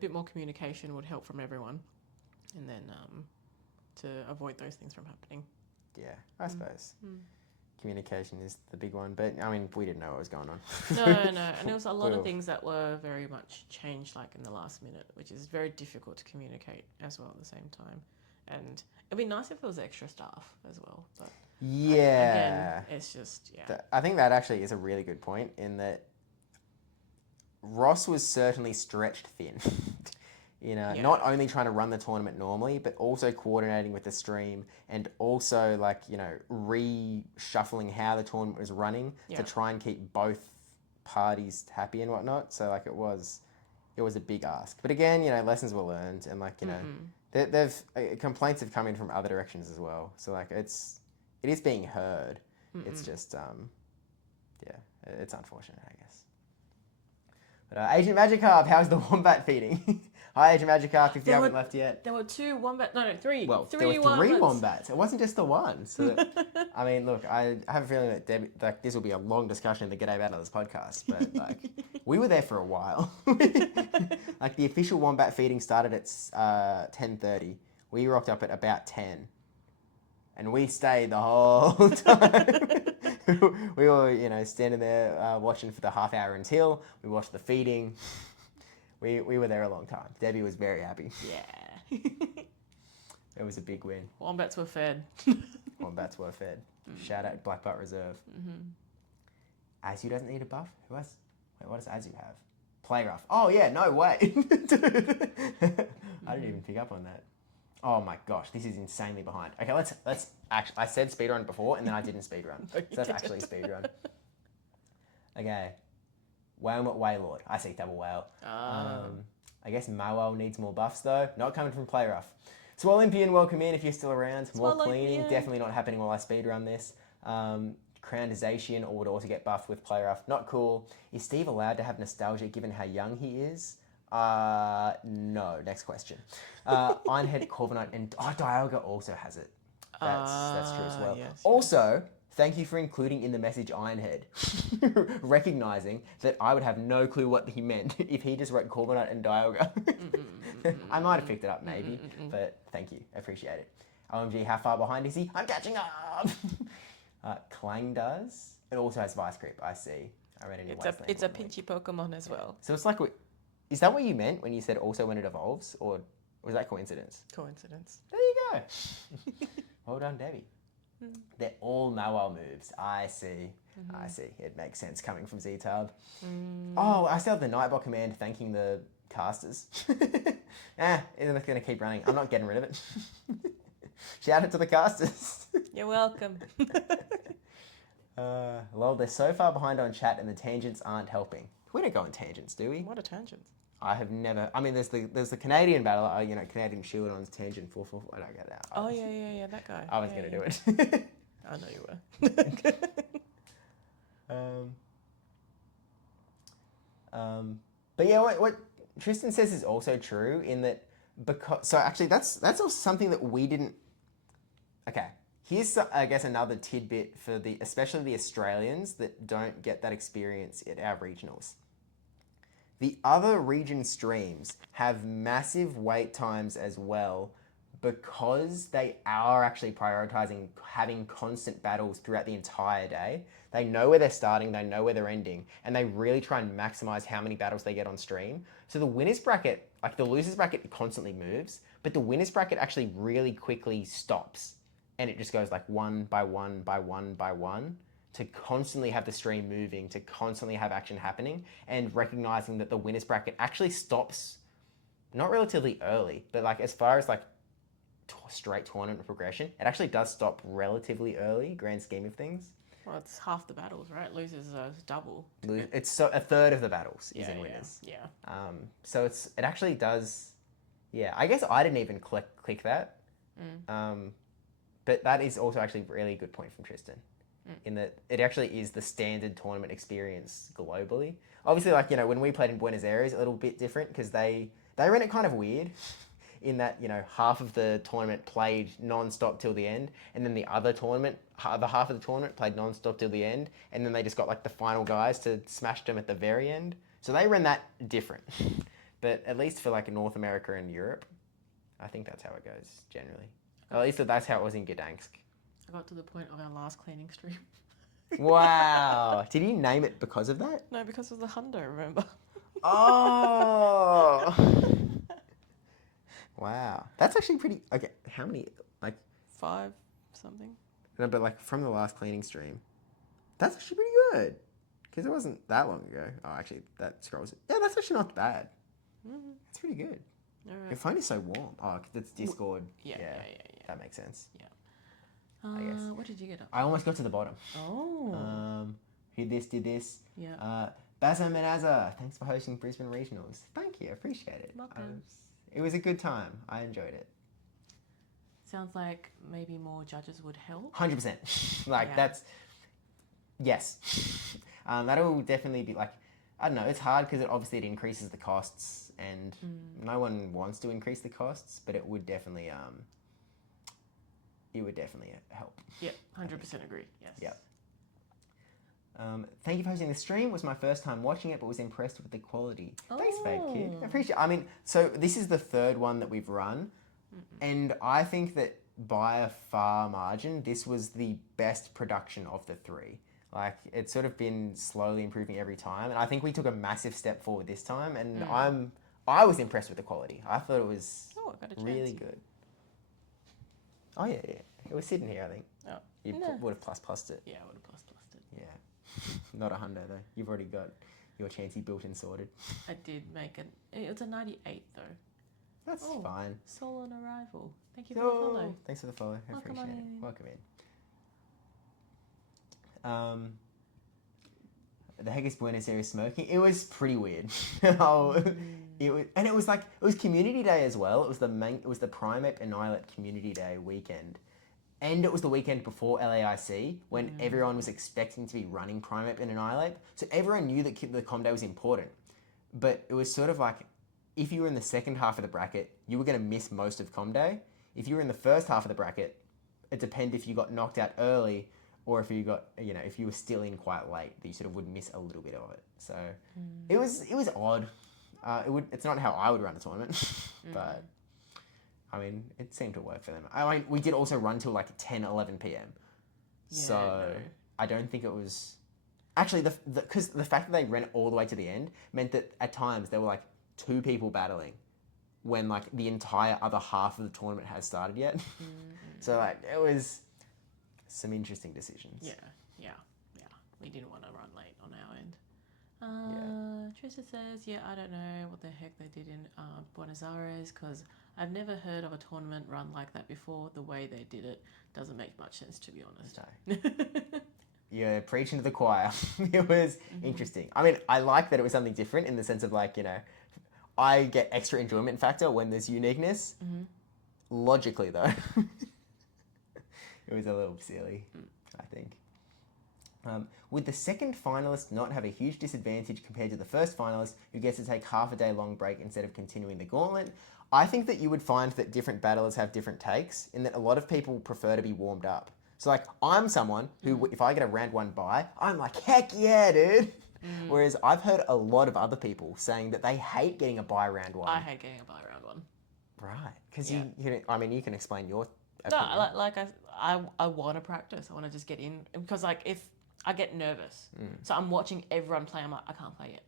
bit more communication would help from everyone, and then to avoid those things from happening. Yeah, I suppose. Communication is the big one, but I mean, we didn't know what was going on. No, and there was a lot of things that were very much changed, like in the last minute, which is very difficult to communicate as well at the same time. And it'd be nice if there was extra staff as well, but yeah, again, it's just I think that actually is a really good point in that Ross was certainly stretched thin. You know, not only trying to run the tournament normally, but also coordinating with the stream and also, like, you know, reshuffling how the tournament was running to try and keep both parties happy and whatnot. So, like, it was a big ask. But again, you know, lessons were learned and, like, you know, complaints have come in from other directions as well. So, like, it is being heard. It's just, it's unfortunate, I guess. But Agent Magikarp, how's the wombat feeding? Hi, Agent Magikarp, if you haven't left yet. There were two wombats. No, three. Well, three there were three wombats. It wasn't just the one. So, I mean, look, I have a feeling that Debbie, like, this will be a long discussion in the G'day Battle of this podcast, but, like, we were there for a while. Like, the official wombat feeding started at 10:30. We rocked up at about 10. And we stayed the whole time. We were, you know, standing there watching for the half hour until we watched the feeding. We were there a long time. Debbie was very happy. Yeah. It was a big win. Wombats were fed. Wombats were fed. Shout out Black Butt Reserve. Azu doesn't need a buff? Who has? Wait, what does Azu have? Play rough. Oh yeah, no way. Dude. I didn't even pick up on that. Oh my gosh, this is insanely behind. Okay, let's actually. I said speedrun before, and then I didn't speedrun. So that's actually speedrun. Okay, Waylord. I see double whale. I guess Mawel needs more buffs though. Not coming from Play Rough. Swolympian, welcome in if you're still around. More cleaning, definitely not happening while I speedrun this. Crownization would also get buffed with Play Rough. Not cool. Is Steve allowed to have nostalgia given how young he is? No. Next question. Ironhead, Corviknight, and Dialga also has it. That's true as well. Yes, also, thank you for including in the message Ironhead, recognizing that I would have no clue what he meant if he just wrote Corviknight and Dialga. I might have picked it up maybe, but thank you. Appreciate it. OMG, how far behind is he? I'm catching up. Clang does. It also has Vice Grip. I see. I read it in Wasteland. It's a pinchy Pokemon as well. So it's like, is that what you meant when you said also when it evolves, or? Was that coincidence? Coincidence. There you go. Well done, Debbie. They're all Nawal moves. I see. I see. It makes sense coming from Z-Tub. Oh, I still have the Nightbot command thanking the casters. It's going to keep running. I'm not getting rid of it. Shout out to the casters. You're welcome. Lol, they're so far behind on chat and the tangents aren't helping. We don't go on tangents, do we? What a tangent. I have never. I mean, there's the Canadian battle. Canadian Shield on tangent 444. I don't get that. Oh yeah, that guy. I was yeah, gonna do it. I know you were. But yeah, what Tristan says is also true in that so actually that's also something that we didn't. Okay, here's I guess another tidbit for especially the Australians that don't get that experience at our regionals. The other region streams have massive wait times as well because they are actually prioritizing having constant battles throughout the entire day. They know where they're starting, they know where they're ending, and they really try and maximize how many battles they get on stream. So the winners bracket, like the losers bracket constantly moves, but the winners bracket actually really quickly stops. And it just goes like one by one by one by one, to constantly have the stream moving, to constantly have action happening, and recognizing that the winners bracket actually stops not relatively early, but like as far as like straight tournament progression, it actually does stop relatively early, grand scheme of things. Well, it's half the battles, right? Losers are double. It's so a third of the battles is in winners. Yeah. So it actually does. Yeah, I guess I didn't even click that. But that is also actually a really good point from Tristan. In that it actually is the standard tournament experience globally. Obviously, like, when we played in Buenos Aires, a little bit different because they ran it kind of weird in that, half of the tournament played non-stop till the end, and then the other half of the tournament played non-stop till the end, and then they just got like the final guys to smash them at the very end. So they ran that different. But at least for like North America and Europe, I think that's how it goes generally. At least that's how it was in Gdansk. I got to the point of our last cleaning stream. Wow. Did you name it because of that? No, because of the hundo, remember? Oh. Wow. That's actually pretty... Okay, how many... Like... 5 something. No, but like from the last cleaning stream. That's actually pretty good. Because it wasn't that long ago. Oh, actually, that scrolls... Yeah, that's actually not bad. It's pretty good. All right. Your phone is so warm. Oh, because it's Discord. Yeah. That makes sense. Yeah. I guess. What did you get up? I almost got to the bottom. Oh. Who did this. Yeah. Baza Menaza, thanks for hosting Brisbane Regionals. Thank you, I appreciate it. Welcome. It was a good time. I enjoyed it. Sounds like maybe more judges would help. 100%. Like, Yeah. that's... Yes. That'll definitely be like... I don't know, it's hard because it increases the costs, and no one wants to increase the costs, but it would definitely... It would definitely help. Yep, 100% agree. Yes. Yep. Thank you for hosting the stream. It was my first time watching it, but was impressed with the quality. Thanks, Fake Kid. I appreciate it. I mean, so this is the third one that we've run, and I think that by a far margin, this was the best production of the 3. Like, it's sort of been slowly improving every time, and I think we took a massive step forward this time, and I was impressed with the quality. I thought it was really good. Oh, yeah. It was sitting here, I think. Oh. You would have plussed it. Yeah, I would have plussed it. Yeah. Not a hundo, though. You've already got your Chansey built and sorted. I did make it. It was a 98, though. That's fine. Soul on arrival. Thank you for the follow. Thanks for the follow. I Welcome appreciate it. in. Welcome in. The heck is Buenos Aires smoking? It was pretty weird. It was Community Day as well. It was the Primate Annihilate Community Day weekend, and it was the weekend before LAIC when everyone was expecting to be running Primate and Annihilate. So everyone knew that the Com Day was important, but it was sort of like if you were in the second half of the bracket, you were going to miss most of Com Day. If you were in the first half of the bracket, it depended if you got knocked out early or if you got, if you were still in quite late, that you sort of would miss a little bit of it. So it was odd. It's not how I would run a tournament, but I mean, it seemed to work for them. I mean, we did also run till like 10, 11 p.m. So I don't think it was... Actually, because the fact that they ran all the way to the end meant that at times there were like 2 people battling when like the entire other half of the tournament has started yet. So like it was some interesting decisions. Yeah. We didn't want to run late on our end. Trisha says, I don't know what the heck they did in Buenos Aires because I've never heard of a tournament run like that before. The way they did it doesn't make much sense, to be honest. No. You're preaching to the choir. It was interesting. I mean, I like that it was something different in the sense of like, I get extra enjoyment factor when there's uniqueness. Logically, though, it was a little silly, I think. Would the second finalist not have a huge disadvantage compared to the first finalist who gets to take half a day long break instead of continuing the gauntlet? I think that you would find that different battlers have different takes in that a lot of people prefer to be warmed up. So like I'm someone who, if I get a round 1 bye, I'm like, heck yeah, dude. Whereas I've heard a lot of other people saying that they hate getting a bye round 1. I hate getting a bye round 1. Right. Because you can explain your No, opinion. like I want to practice. I want to just get in because like if I get nervous, so I'm watching everyone play. I'm like, I can't play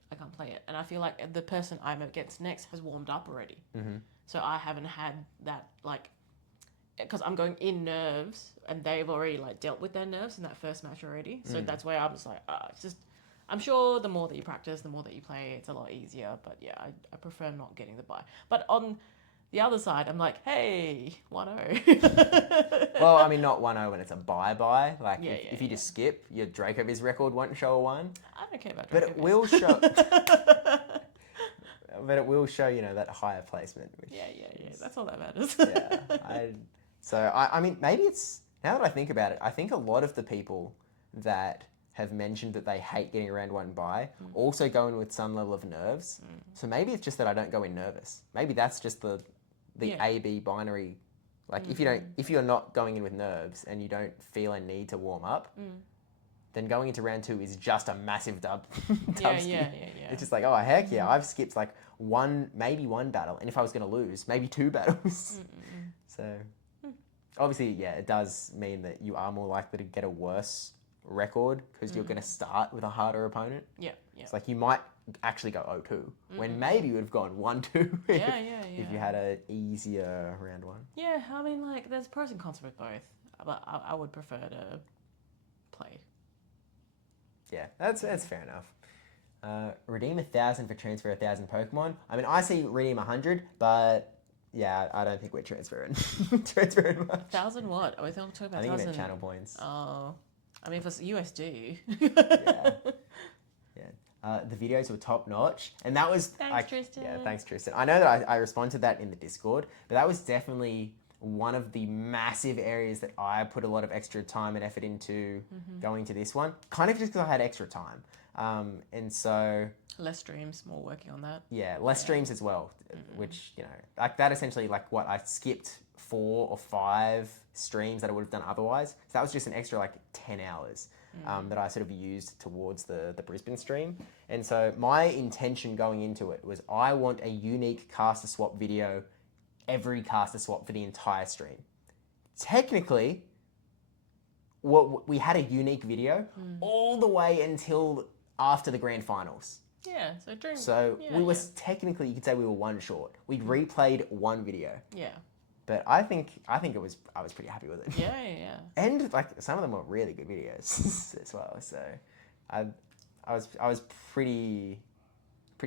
it, and I feel like the person I'm against next has warmed up already. So I haven't had that like, because I'm going in nerves, and they've already like dealt with their nerves in that first match already. So that's why I'm just like, it's just. I'm sure the more that you practice, the more that you play, it's a lot easier. But yeah, I prefer not getting the bye. But on the other side, I'm like, hey, 1-0. Well, I mean, not 1-0 when it's a bye-bye. Like, if you Yeah. just skip, your Dracoviz record won't show a 1. I don't care about But it will show... but it will show, that higher placement. Which Yeah. That's all that matters. I mean, maybe it's... Now that I think about it, I think a lot of the people that have mentioned that they hate getting around 1 bye also go in with some level of nerves. So maybe it's just that I don't go in nervous. Maybe that's just the A-B binary. Like if you're not going in with nerves and you don't feel a need to warm up, then going into round 2 is just a massive dub. Yeah. It's just like, oh heck yeah, I've skipped like maybe one battle, and if I was going to lose, maybe 2 battles. So obviously, it does mean that you are more likely to get a worse record because you're going to start with a harder opponent. Yeah. It's like you might actually go 0-2 when maybe you would have gone 1-2 if you had an easier round 1. Yeah, I mean, like, there's pros and cons with both, but I would prefer to play. Yeah, that's fair enough. Redeem 1,000 for transfer 1,000 Pokemon. I mean, I see redeem 100, but yeah, I don't think we're transferring much. 1,000 what? Are we talking about 1,000? I think you meant channel points. Oh, I mean, for USD. The videos were top notch, and that was Thanks, Tristan. Yeah, thanks, Tristan. I know that I responded to that in the Discord, but that was definitely one of the massive areas that I put a lot of extra time and effort into going to this one. Kind of just because I had extra time, and so less streams, more working on that. Yeah, less streams as well, which like that essentially like what I skipped 4 or 5 streams that I would have done otherwise. So that was just an extra like 10 hours. That I sort of used towards the Brisbane stream. And so my intention going into it was I want a unique caster swap video every caster swap for the entire stream. Technically, we had a unique video all the way until after the grand finals. Yeah, so we were technically, you could say we were 1 short. We'd replayed 1 video. Yeah. But I think I was pretty happy with it. Yeah. And like some of them were really good videos as well. So I was pretty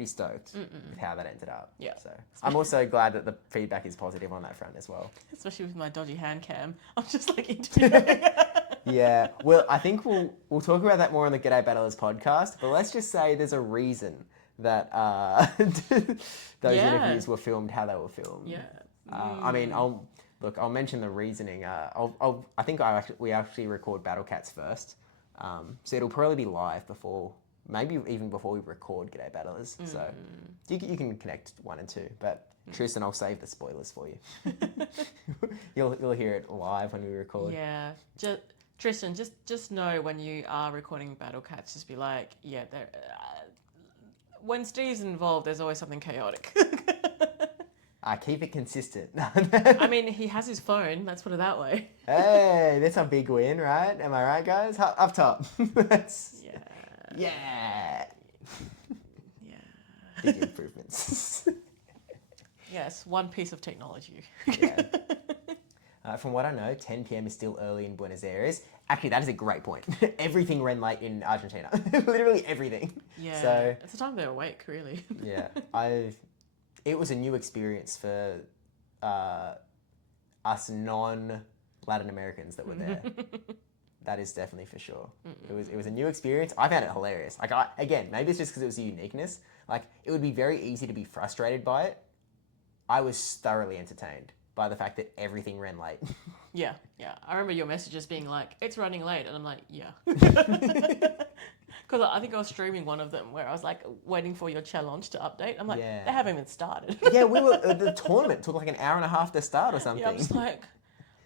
stoked with how that ended up. Yeah. So I'm also glad that the feedback is positive on that front as well. Especially with my dodgy hand cam. I'm just like interviewing. Yeah. Well, I think we'll talk about that more on the G'day Battlers podcast. But let's just say there's a reason that those interviews were filmed how they were filmed. Yeah. I mean, I'll mention the reasoning. I think we actually record Battle Cats first, so it'll probably be live before, maybe even before we record G'day Battlers. So you can connect 1 and 2, but Tristan, I'll save the spoilers for you. You'll hear it live when we record. Yeah, Tristan, just know when you are recording Battle Cats, just be like, when Steve's involved, there's always something chaotic. Keep it consistent. I mean, he has his phone. Let's put it that way. Hey, that's a big win, right? Am I right, guys? Up top. Yeah. Big improvements. Yes, one piece of technology. Yeah. From what I know, 10 p.m. is still early in Buenos Aires. Actually, that is a great point. Everything ran late in Argentina. Literally everything. Yeah. So It's the time they're awake, really. yeah, it was a new experience for us non-Latin Americans that were there. That is definitely for sure. It was a new experience. I found it hilarious. Like again, maybe it's just because it was a uniqueness. Like it would be very easy to be frustrated by it. I was thoroughly entertained by the fact that everything ran late. Yeah. I remember your messages being like, "It's running late," and I'm like, "Yeah." Because I think I was streaming one of them where I was like waiting for your challenge to update. I'm like, Yeah. they haven't even started. Yeah, the tournament took like an hour and a half to start or something. Yeah, I'm just like,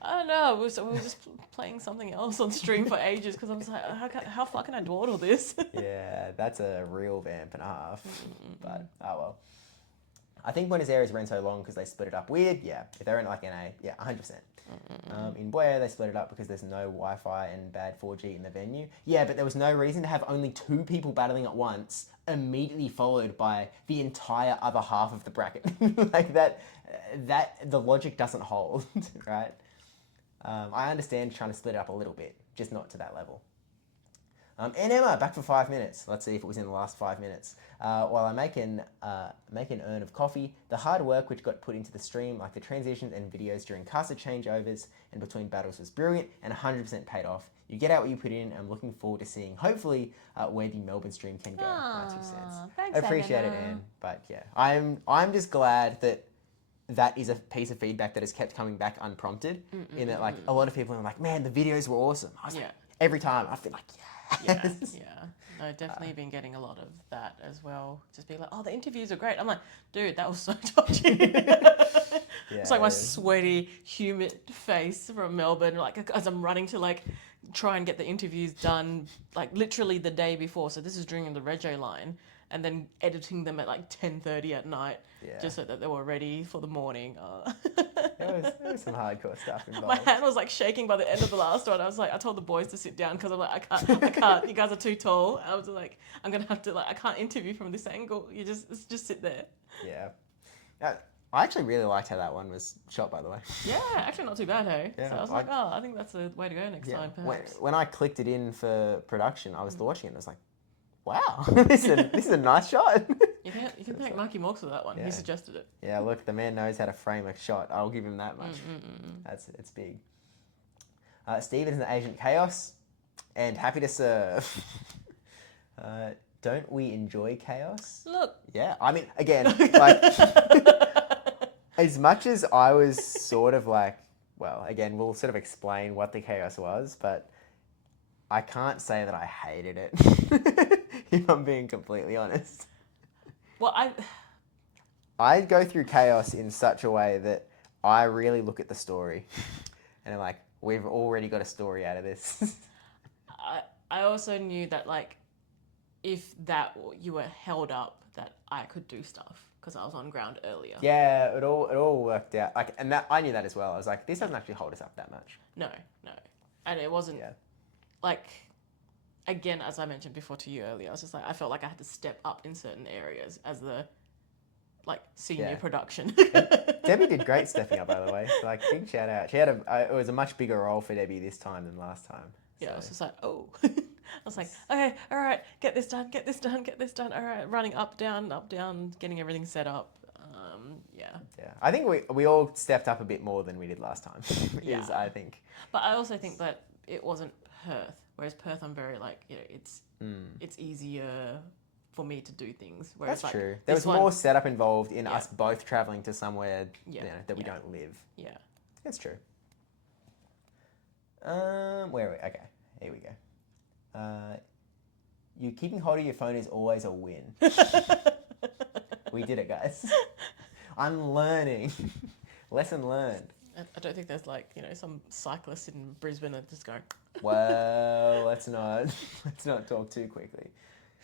I don't know. We were just playing something else on stream for ages because I was like, how far can I dawdle this? Yeah, that's a real vamp and a half. But oh well. I think Buenos Aires ran so long because they split it up weird. Yeah, if they're in like NA, yeah, 100%. In Boya, they split it up because there's no Wi-Fi and bad 4G in the venue. Yeah, but there was no reason to have only 2 people battling at once, immediately followed by the entire other half of the bracket. Like that, the logic doesn't hold, right? I understand trying to split it up a little bit, just not to that level. And Emma, back for 5 minutes. Let's see if it was in the last 5 minutes. While I make an urn of coffee, the hard work which got put into the stream, like the transitions and videos during caster changeovers and between battles, was brilliant and 100% paid off. You get out what you put in. I'm looking forward to seeing, hopefully, where the Melbourne stream can go. My 2 cents. Thanks, I appreciate it, Anna. Anne. But yeah, I'm just glad that is a piece of feedback that has kept coming back unprompted. In that, like, a lot of people are like, man, the videos were awesome. I was like, every time I feel like, yes. Yeah. No, definitely been getting a lot of that as well. Just be like, oh, the interviews are great. I'm like, dude, that was so dodgy. It's like my sweaty, humid face from Melbourne, like as I'm running to like try and get the interviews done, like literally the day before. So this is during the rego line, and then editing them at like 10:30 at night, just so that they were ready for the morning. There was some hardcore stuff involved. My hand was like shaking by the end of the last one. I was like, I told the boys to sit down because I'm like, I can't. You guys are too tall. And I was like, I'm gonna have to I can't interview from this angle. You just sit there. Yeah. I actually really liked how that one was shot, by the way. Yeah, actually not too bad, hey? Yeah, So I was like, I think that's the way to go next time, perhaps. When I clicked it in for production, I was watching it and I was like, wow, this is a nice shot. You can thank Mikey Morks for that one. Yeah. He suggested it. Yeah, look, the man knows how to frame a shot. I'll give him that much. It's big. Steven is an Agent Chaos, and happy to serve. Don't we enjoy chaos? Look. Yeah, I mean, again, like, as much as I was sort of like, well, again, we'll sort of explain what the chaos was, but I can't say that I hated it, if I'm being completely honest. Well, I go through chaos in such a way that I really look at the story and I'm like, we've already got a story out of this. I also knew that like if that you were held up, that I could do stuff because I was on ground earlier. Yeah, it all worked out. Like, and that I knew that as well. I was like, this doesn't actually hold us up that much. No, and it wasn't like. Again, as I mentioned before to you earlier, I was just like, I felt like I had to step up in certain areas as the like senior production. Debbie did great stepping up, by the way. Like, big shout out. She had it was a much bigger role for Debbie this time than last time. Yeah, I was just like, oh. I was like, okay, all right, get this done. All right, running up, down, getting everything set up. Yeah, I think we all stepped up a bit more than we did last time. I think. But I also think that it wasn't Perth. Whereas Perth, I'm very like, it's easier for me to do things. Whereas, that's true. There was more setup involved in us both traveling to somewhere that we don't live. Yeah. That's true. Where are we? Okay, here we go. You keeping hold of your phone is always a win. We did it, guys. I'm learning. Lesson learned. I don't think there's like, some cyclists in Brisbane that just go, well, let's not talk too quickly.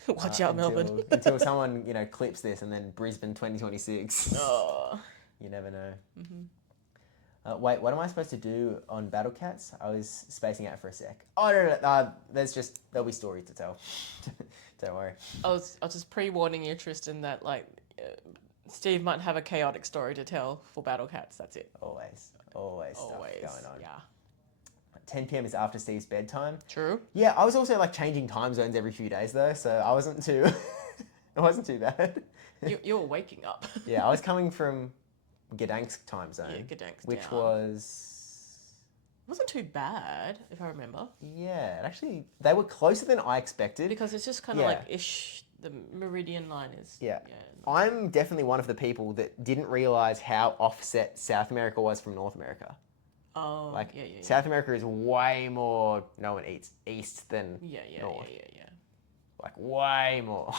Watch out, Melbourne. Until someone, clips this and then Brisbane 2026. Oh. You never know. Mm-hmm. Wait, what am I supposed to do on Battle Cats? I was spacing out for a sec. Oh, no. There'll be stories to tell. Don't worry. I was just pre-warning you, Tristan, that like Steve might have a chaotic story to tell for Battle Cats. That's it. Always stuff going on. Yeah. 10 p.m. is after Steve's bedtime. True. Yeah, I was also like changing time zones every few days though, so I wasn't too, it wasn't too bad. You were waking up. Yeah, I was coming from Gdansk time zone, Yeah, Gdansk which down. wasn't too bad, if I remember. Yeah, actually, they were closer than I expected. Because it's just kind of Yeah. like ish. The meridian line is. Yeah. I'm definitely one of the people that didn't realize how offset South America was from North America. Oh. Like, Yeah. South America is way more, no one eats east than north. Yeah. Like, way more.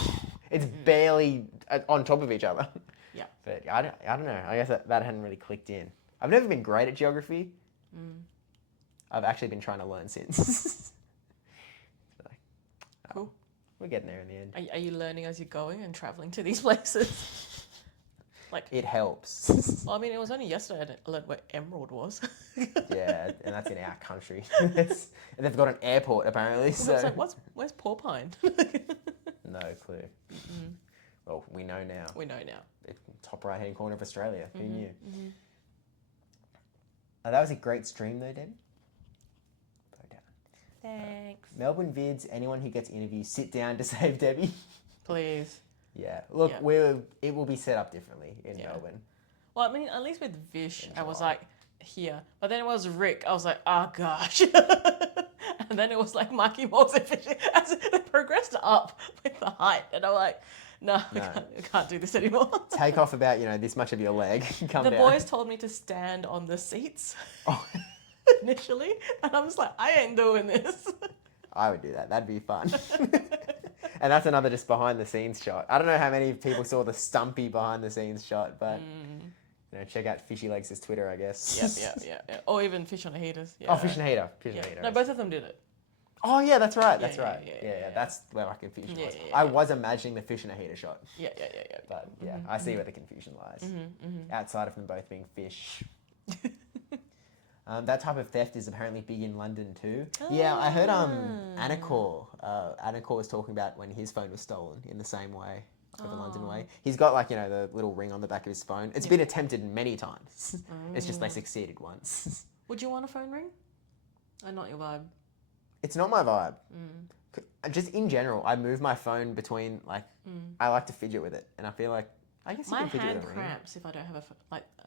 It's barely on top of each other. Yeah. But I don't know. I guess that hadn't really clicked in. I've never been great at geography. I've actually been trying to learn since. So, Cool. We're getting there in the end. Are you learning as you're going and traveling to these places? Like, it helps. well, I mean, it was only yesterday I learned where Emerald was. Yeah, and that's in our country. And they've got an airport apparently. So It's like, where's Porpine? no clue. Well, we know now. We know now. It's top right hand corner of Australia. Who knew? That was a great stream though, Deb. Thanks. Melbourne Vids, anyone who gets interviewed, sit down to save Debbie. Please. Yeah. Look, Yeah. it will be set up differently in Yeah. Melbourne. Well, I mean, at least with Vish, I was July. like, here. But then it was Rick. I was like, oh, gosh. And then it was like Mikey Moles and Fish. As they progressed up with the height. And I'm like, no. We can't do this anymore. Take off about, this much of your leg. Come The down. boys told me to stand on the seats Oh, initially. And I was like, I ain't doing this. I would do that. That'd be fun. And that's another just behind the scenes shot. I don't know how many people saw the stumpy behind the scenes shot, but check out Fishy Legs' Twitter, I guess. Yeah. Or even Fish on the Heaters. Yeah. Oh, Fish and Heater. Fish and Yeah. Heater. No, both of them did it. Oh, yeah, that's right. That's Yeah, right. yeah, Yeah, that's where my confusion was. yeah, I was imagining the Fish and a Heater shot. Yeah. But yeah, I see where the confusion lies. Outside of them both being fish. That type of theft is apparently big in London too. Yeah, I heard Anakor was talking about when his phone was stolen in the same way, like the London way. He's got like, the little ring on the back of his phone. It's been attempted many times. It's just they succeeded once. Would you want a phone ring? Not your vibe. It's not my vibe. Just in general, I move my phone between I like to fidget with it, and I feel like I guess you My can fidget hand with a ring. cramps if I don't have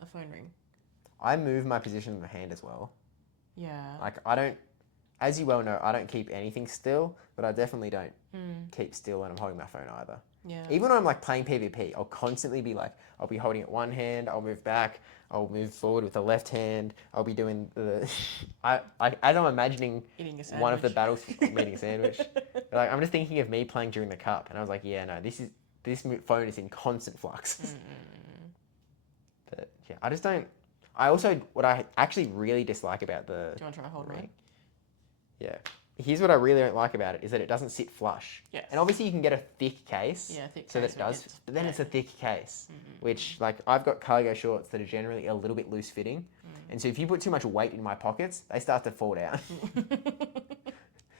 a phone ring. I move my position of the hand as well. Yeah. Like I don't, as you well know, I don't keep anything still, but I definitely don't keep still when I'm holding my phone either. Yeah. Even when I'm like playing PvP, I'll constantly be like, I'll be holding it one hand, I'll move back, I'll move forward with the left hand, I'll be doing the, as I'm imagining Eating a one of the sandwich. battles, eating a sandwich. Like I'm just thinking of me playing during the cup, and I was like, yeah, no, this phone is in constant flux. But yeah, I just don't. What I actually really dislike about the Do you want to try to hold ring. mine? Yeah. Here's what I really don't like about it is that it doesn't sit flush. Yes. And obviously you can get a thick case. Yeah, thick so that case it when does. it's But then bad. it's a thick case, which like I've got cargo shorts that are generally a little bit loose fitting. And so if you put too much weight in my pockets, they start to fall down.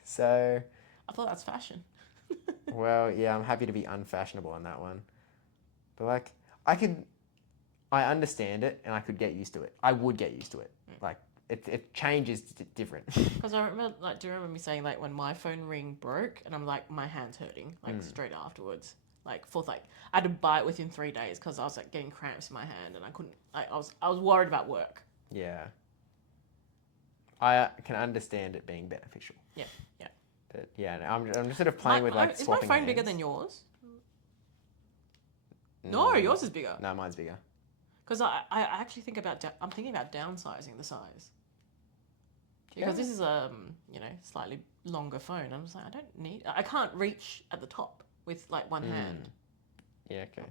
So, I thought that's fashion. well, yeah, I'm happy to be unfashionable on that one. But like, I understand it and I could get used to it. I would get used to it. Like, it changes different. Because I remember, do you remember me saying, when my phone ring broke and I'm like, my hand's hurting, straight afterwards. I had to buy it within 3 days because I was getting cramps in my hand and I couldn't, I was worried about work. Yeah. I can understand it being beneficial. Yeah. But yeah, I'm just sort of playing with Is my swapping phone bigger hands. than yours? No, yours is bigger. No, mine's bigger. Because I actually I'm thinking about downsizing the size. Because this is a slightly longer phone. I'm just like, I can't reach at the top with one hand. Yeah, okay.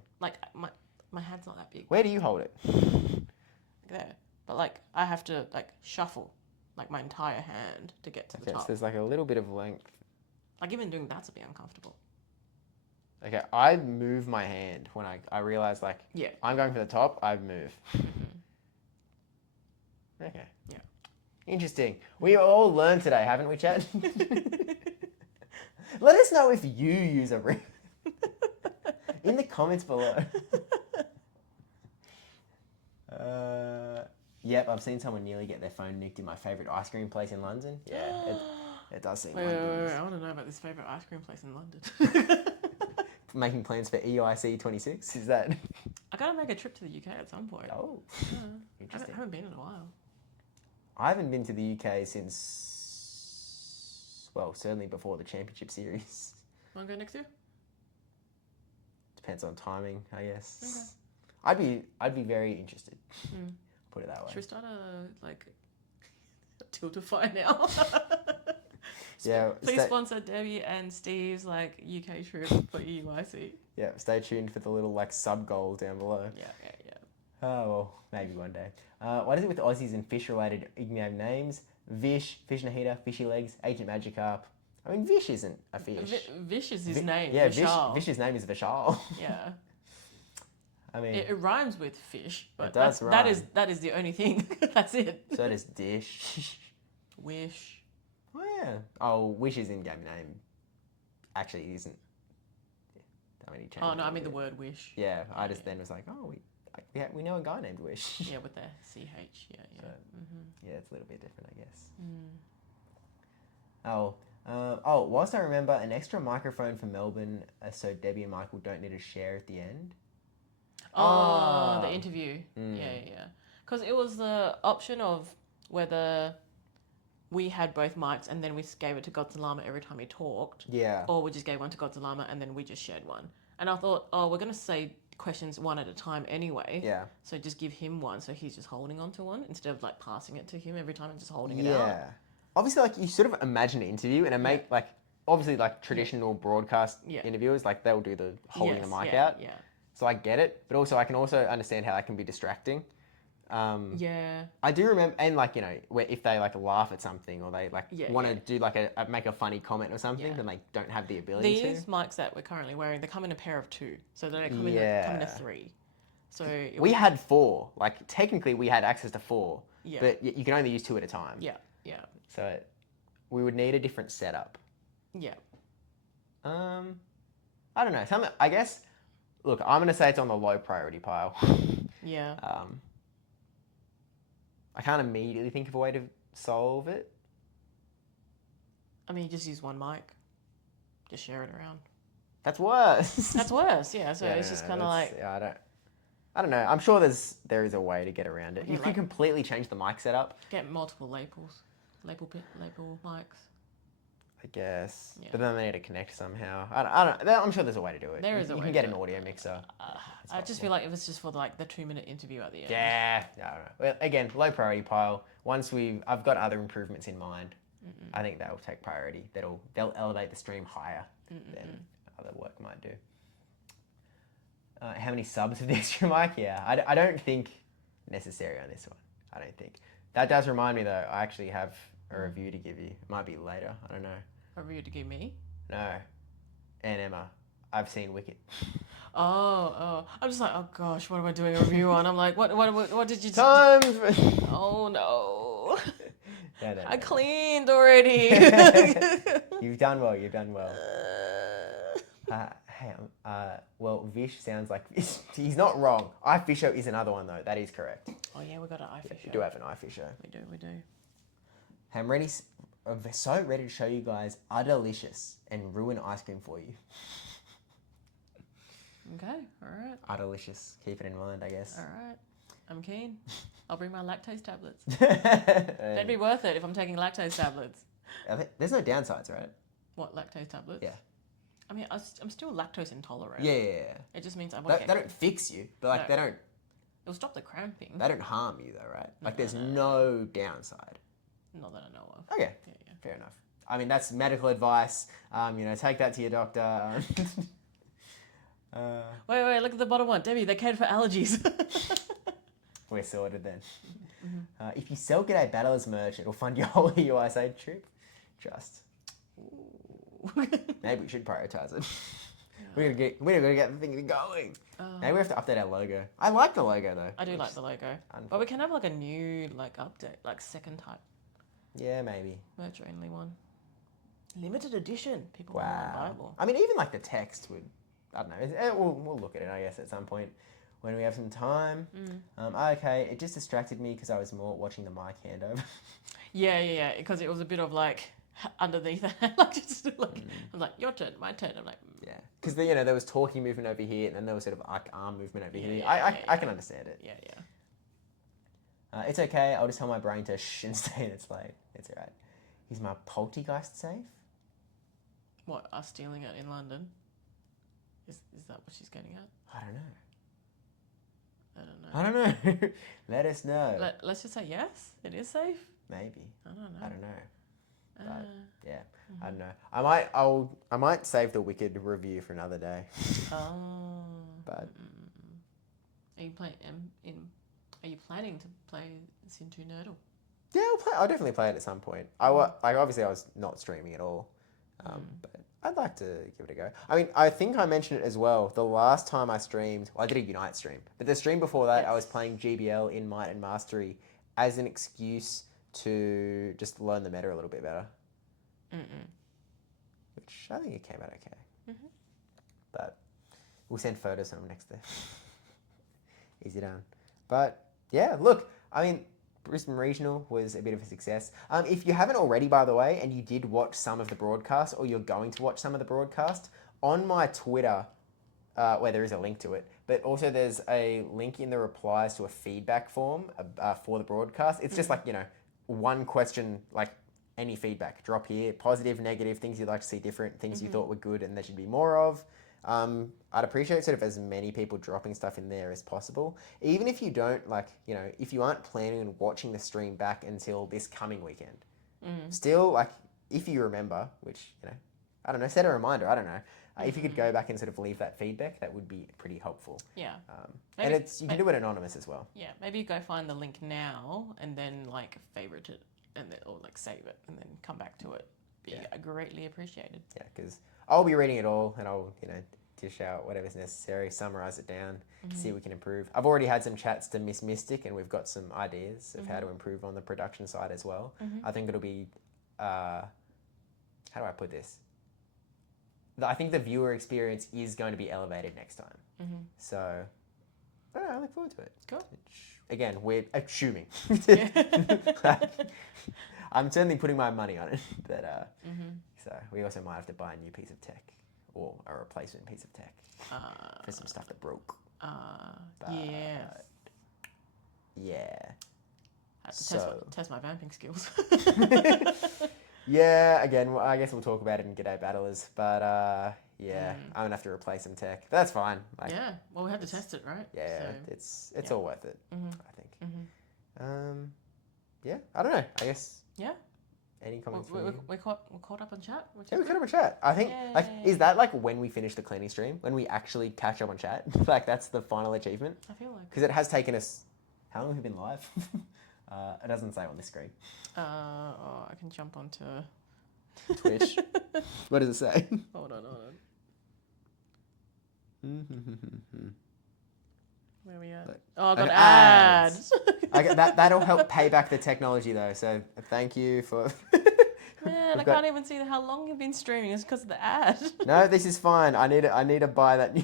My hand's not that big. Where do you hold it? There. But I have to shuffle my entire hand to get to the Okay, so top. there's a little bit of length. Even doing that's a bit uncomfortable. Okay, I move my hand when I realize Yeah. I'm going for the top, I move. Okay. Yeah. Interesting. We all learned today, haven't we, Chad? Let us know if you use a ring. In the comments below. Yep, I've seen someone nearly get their phone nicked in my favourite ice cream place in London. Yeah, it does seem Wait, London's. I want to know about this favourite ice cream place in London. Making plans for EIC 26, is that? I gotta make a trip to the UK at some point. Oh, Yeah. interesting. I haven't been in a while. I haven't been to the UK since, well, certainly before the Championship Series. Want to go next year? Depends on timing, I guess. Okay. I'd be very interested. Put it that way. Should we start a Tiltify now? Yeah. Please sponsor Debbie and Steve's UK trip for EUIC. Yeah, stay tuned for the little sub goal down below. Yeah. Oh well, maybe one day. What is it with Aussies and fish-related nickname names? Vish, Fish Nahida, Fishy Legs, Agent Magikarp. I mean, Vish isn't a fish. Vish is his name. Yeah, Vishal. Vish's name is Vishal. Yeah. I mean, it rhymes with fish, but it does that rhyme. is the only thing. That's it. So does Dish. Wish. Oh yeah. Oh, Wish is in game name. Actually, it isn't. I mean, he changed Oh no, I it mean a the bit. word wish. Yeah, I just then was like, oh, we know a guy named Wish. Yeah, with the CH. Yeah. So, yeah, it's a little bit different, I guess. Whilst I remember an extra microphone for Melbourne, so Debbie and Michael don't need to share at the end. Oh, the interview. Yeah. Because it was the option of whether we had both mics and then we gave it to Godzilla every time he talked. Yeah. Or we just gave one to Godzilla and then we just shared one. And I thought, we're going to say questions one at a time anyway. Yeah. So just give him one so he's just holding on to one instead of passing it to him every time and just holding it out. Yeah. Obviously, you sort of imagine an interview and it make obviously traditional broadcast interviewers, they'll do the holding the mic out. Yeah. So I get it, but also I can also understand how that can be distracting. Yeah. I do remember, and where if they laugh at something or they want to do make a funny comment or something, then they don't have the ability These mics that we're currently wearing, they come in a pair of 2, so they don't come in a 3. So we had 4. Technically, we had access to 4, Yeah. but you can only use 2 at a time. Yeah. So we would need a different setup. Yeah. I don't know. I guess. Look, I'm gonna say it's on the low priority pile. Yeah. I can't immediately think of a way to solve it. I mean, you just use one mic. Just share it around. That's worse. That's worse, yeah. So it's just kind of Yeah, I don't know. I'm sure there is a way to get around it. Okay, You can completely change the mic setup. get multiple label mics. I guess. Yeah. But then they need to connect somehow. I don't. I'm sure there's a way to do it. There is a You way can to get do an audio mixer. I just feel like it was just for the 2-minute interview at the end. Yeah. I don't know. Well, again, low priority pile. Once I've got other improvements in mind. I think they'll take priority. They'll elevate the stream higher than other work might do. How many subs of the extra mic? Yeah, I don't think necessary on this one. I don't think. That does remind me though. I actually have a review to give you. It might be later. I don't know. A review to give me? No. And Emma, I've seen Wicked. Oh. I'm just like, oh gosh, what am I doing a review on? I'm like, what did you... Time. Oh no. No. I cleaned already. You've done well. Well, Vish sounds like he's not wrong. Eye Fisher is another one though. That is correct. Oh yeah, we got an eye fisher. We do have an Eye Fisher. We do. I'm ready. I'm so ready to show you guys are delicious and ruin ice cream for you. Okay, alright. Are delicious. Keep it in mind, I guess. Alright. I'm keen. I'll bring my lactose tablets. That'd be worth it if I'm taking lactose tablets. There's no downsides, right? What, lactose tablets? Yeah. I mean, I'm still lactose intolerant. Yeah. It just means I won't They don't fix you, but they don't. It'll stop the cramping. They don't harm you though, right? There's no downside. Not that I know of. Okay. Yeah. Fair enough. I mean, that's medical advice. Take that to your doctor. Wait, look at the bottom one. Debbie, they cater for allergies. We're sorted then. If you sell G'day Battlers merch, it'll fund your whole USA trip. Just. Maybe we should prioritise it. We're gonna get the thing going. Maybe we have to update our logo. I like the logo though. I do like the logo. But we can have a new update, second type. Yeah, maybe. Merch only one. Limited edition. People want to buy more. I mean, even the text would. I don't know. We'll look at it, I guess, at some point. when we have some time. Okay, it just distracted me because I was more watching the mic handover. Yeah. Because it was a bit of like underneath that, like just like I'm like your turn, my turn. I'm like Yeah, because there was talking movement over here, and then there was sort of arm movement over here. I can understand it. Yeah. It's okay. I'll just tell my brain to shh and stay in its lane. It's alright. Is my poltergeist safe? What, us stealing it in London? Is that what she's getting at? I don't know. I don't know. Let us know. Let's just say yes. It is safe. Maybe. I don't know. I don't know. But yeah, I don't know. I might save the Wicked review for another day. Oh. But Are you playing Are you planning to play Sintu Nerdle? yeah, I'll definitely play it at some point. Obviously I was not streaming at all, but I'd like to give it a go. I mean, I think I mentioned it as well. The last time I streamed, I did a Unite stream, but the stream before that, I was playing GBL in Might and Mastery as an excuse to just learn the meta a little bit better. Which I think it came out okay. But we'll send photos when I'm next there. Easy done. But yeah, look, I mean, Brisbane Regional was a bit of a success. If you haven't already, by the way, and you did watch some of the broadcast, or you're going to watch some of the broadcast, on my Twitter, where there is a link to it, but also there's a link in the replies to a feedback form for the broadcast. It's just like, one question, like any feedback, drop here, positive, negative, things you'd like to see different, things you thought were good and there should be more of. I'd appreciate sort of as many people dropping stuff in there as possible. Even if you don't if you aren't planning on watching the stream back until this coming weekend, still, like, if you remember, which, I don't know, set a reminder, I don't know. If you could go back and sort of leave that feedback, that would be pretty helpful. Yeah. And you can do it anonymous as well. Yeah, maybe go find the link now and then like favorite it or like save it and then come back to it. Be greatly appreciated. Yeah, because I'll be reading it all and I'll, dish out whatever's necessary, summarize it down, see what we can improve. I've already had some chats to Miss Mystic and we've got some ideas of how to improve on the production side as well. I think it'll be, how do I put this? I think the viewer experience is going to be elevated next time. So, I don't know, I look forward to it. Cool. Again, we're assuming. I'm certainly putting my money on it. But, so we also might have to buy a new piece of tech or a replacement piece of tech for some stuff that broke. Yes. Yeah. I have to test my vamping skills. Yeah, again, I guess we'll talk about it in G'day Battlers, but I'm gonna have to replace some tech. But that's fine. Like, well, we have to test it, right? Yeah, so, it's all worth it, I think. Yeah, I don't know. I guess. Yeah. Any comments from you? We're caught up on chat? Yeah, we caught up on chat. I think, is that like when we finish the cleaning stream? When we actually catch up on chat? Like, that's the final achievement? I feel like. Because it has taken us, how long have we been live? It doesn't say on the screen. I can jump onto Twitch. What does it say? Hold on. Where are we at? I got ads. That'll help pay back the technology though. So thank you for. Man, I can't even see how long you've been streaming. It's because of the ad. No, this is fine. I need to buy that new.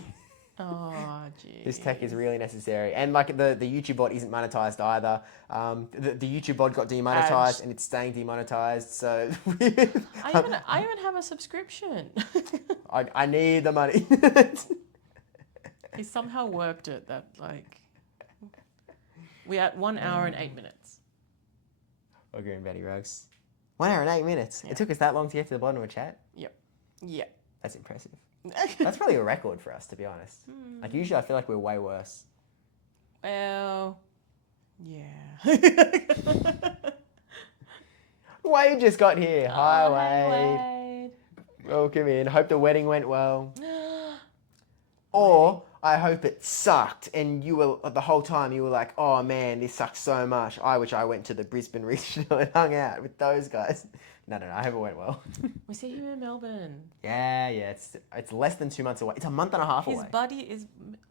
Oh, geez. This tech is really necessary. And like the YouTube bot isn't monetized either. The YouTube bot got demonetized and it's staying demonetized. So I even have a subscription. I need the money. He somehow worked it that like we're at 1 hour and 8 minutes. Okay, and Betty Rugs. 1 hour and 8 minutes. Yeah. It took us that long to get to the bottom of a chat? Yep. That's impressive. That's probably a record for us, to be honest. Like, usually I feel like we're way worse. Well, yeah. Wade just got here. Hi, Wade. Wade. Welcome in. Hope the wedding went well. Or I hope it sucked and you were, the whole time you were like, oh man, this sucks so much. I wish I went to the Brisbane Regional and hung out with those guys. No, I hope it went well. We see him in Melbourne. Yeah, it's less than 2 months away. It's a month and a half away. His buddy is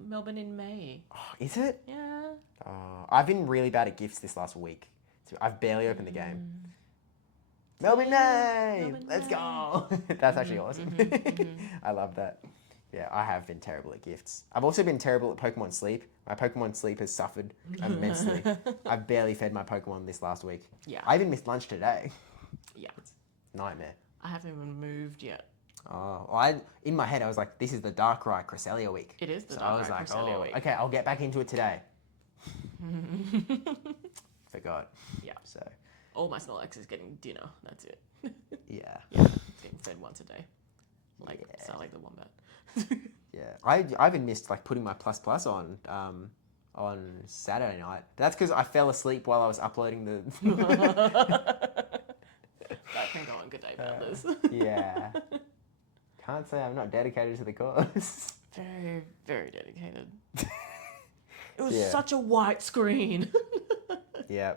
Melbourne in May. Oh, is it? Yeah. Oh, I've been really bad at gifts this last week. So I've barely opened the game. Melbourne Day! Let's go! That's actually awesome. I love that. Yeah, I have been terrible at gifts. I've also been terrible at Pokemon sleep. My Pokemon sleep has suffered immensely. I've barely fed my Pokemon this last week. Yeah. I even missed lunch today. Yeah. Nightmare. I haven't even moved yet. Oh, in my head, I was like, this is the Darkrai Cresselia week. It is the So Dark I was Knight like, Cresselia week. okay, I'll get back into it today. Forgot. Yeah. So, All my Snorlax is getting dinner. That's it. yeah. Yeah. It's getting fed once a day. Yeah. Sound like the wombat. Yeah. I even missed like putting my plus on Saturday night. That's because I fell asleep while I was uploading the. That can go on Good Day Badlers. Yeah. Can't say I'm not dedicated to the cause. Very, very dedicated. It was Yeah. such a white screen. Yeah.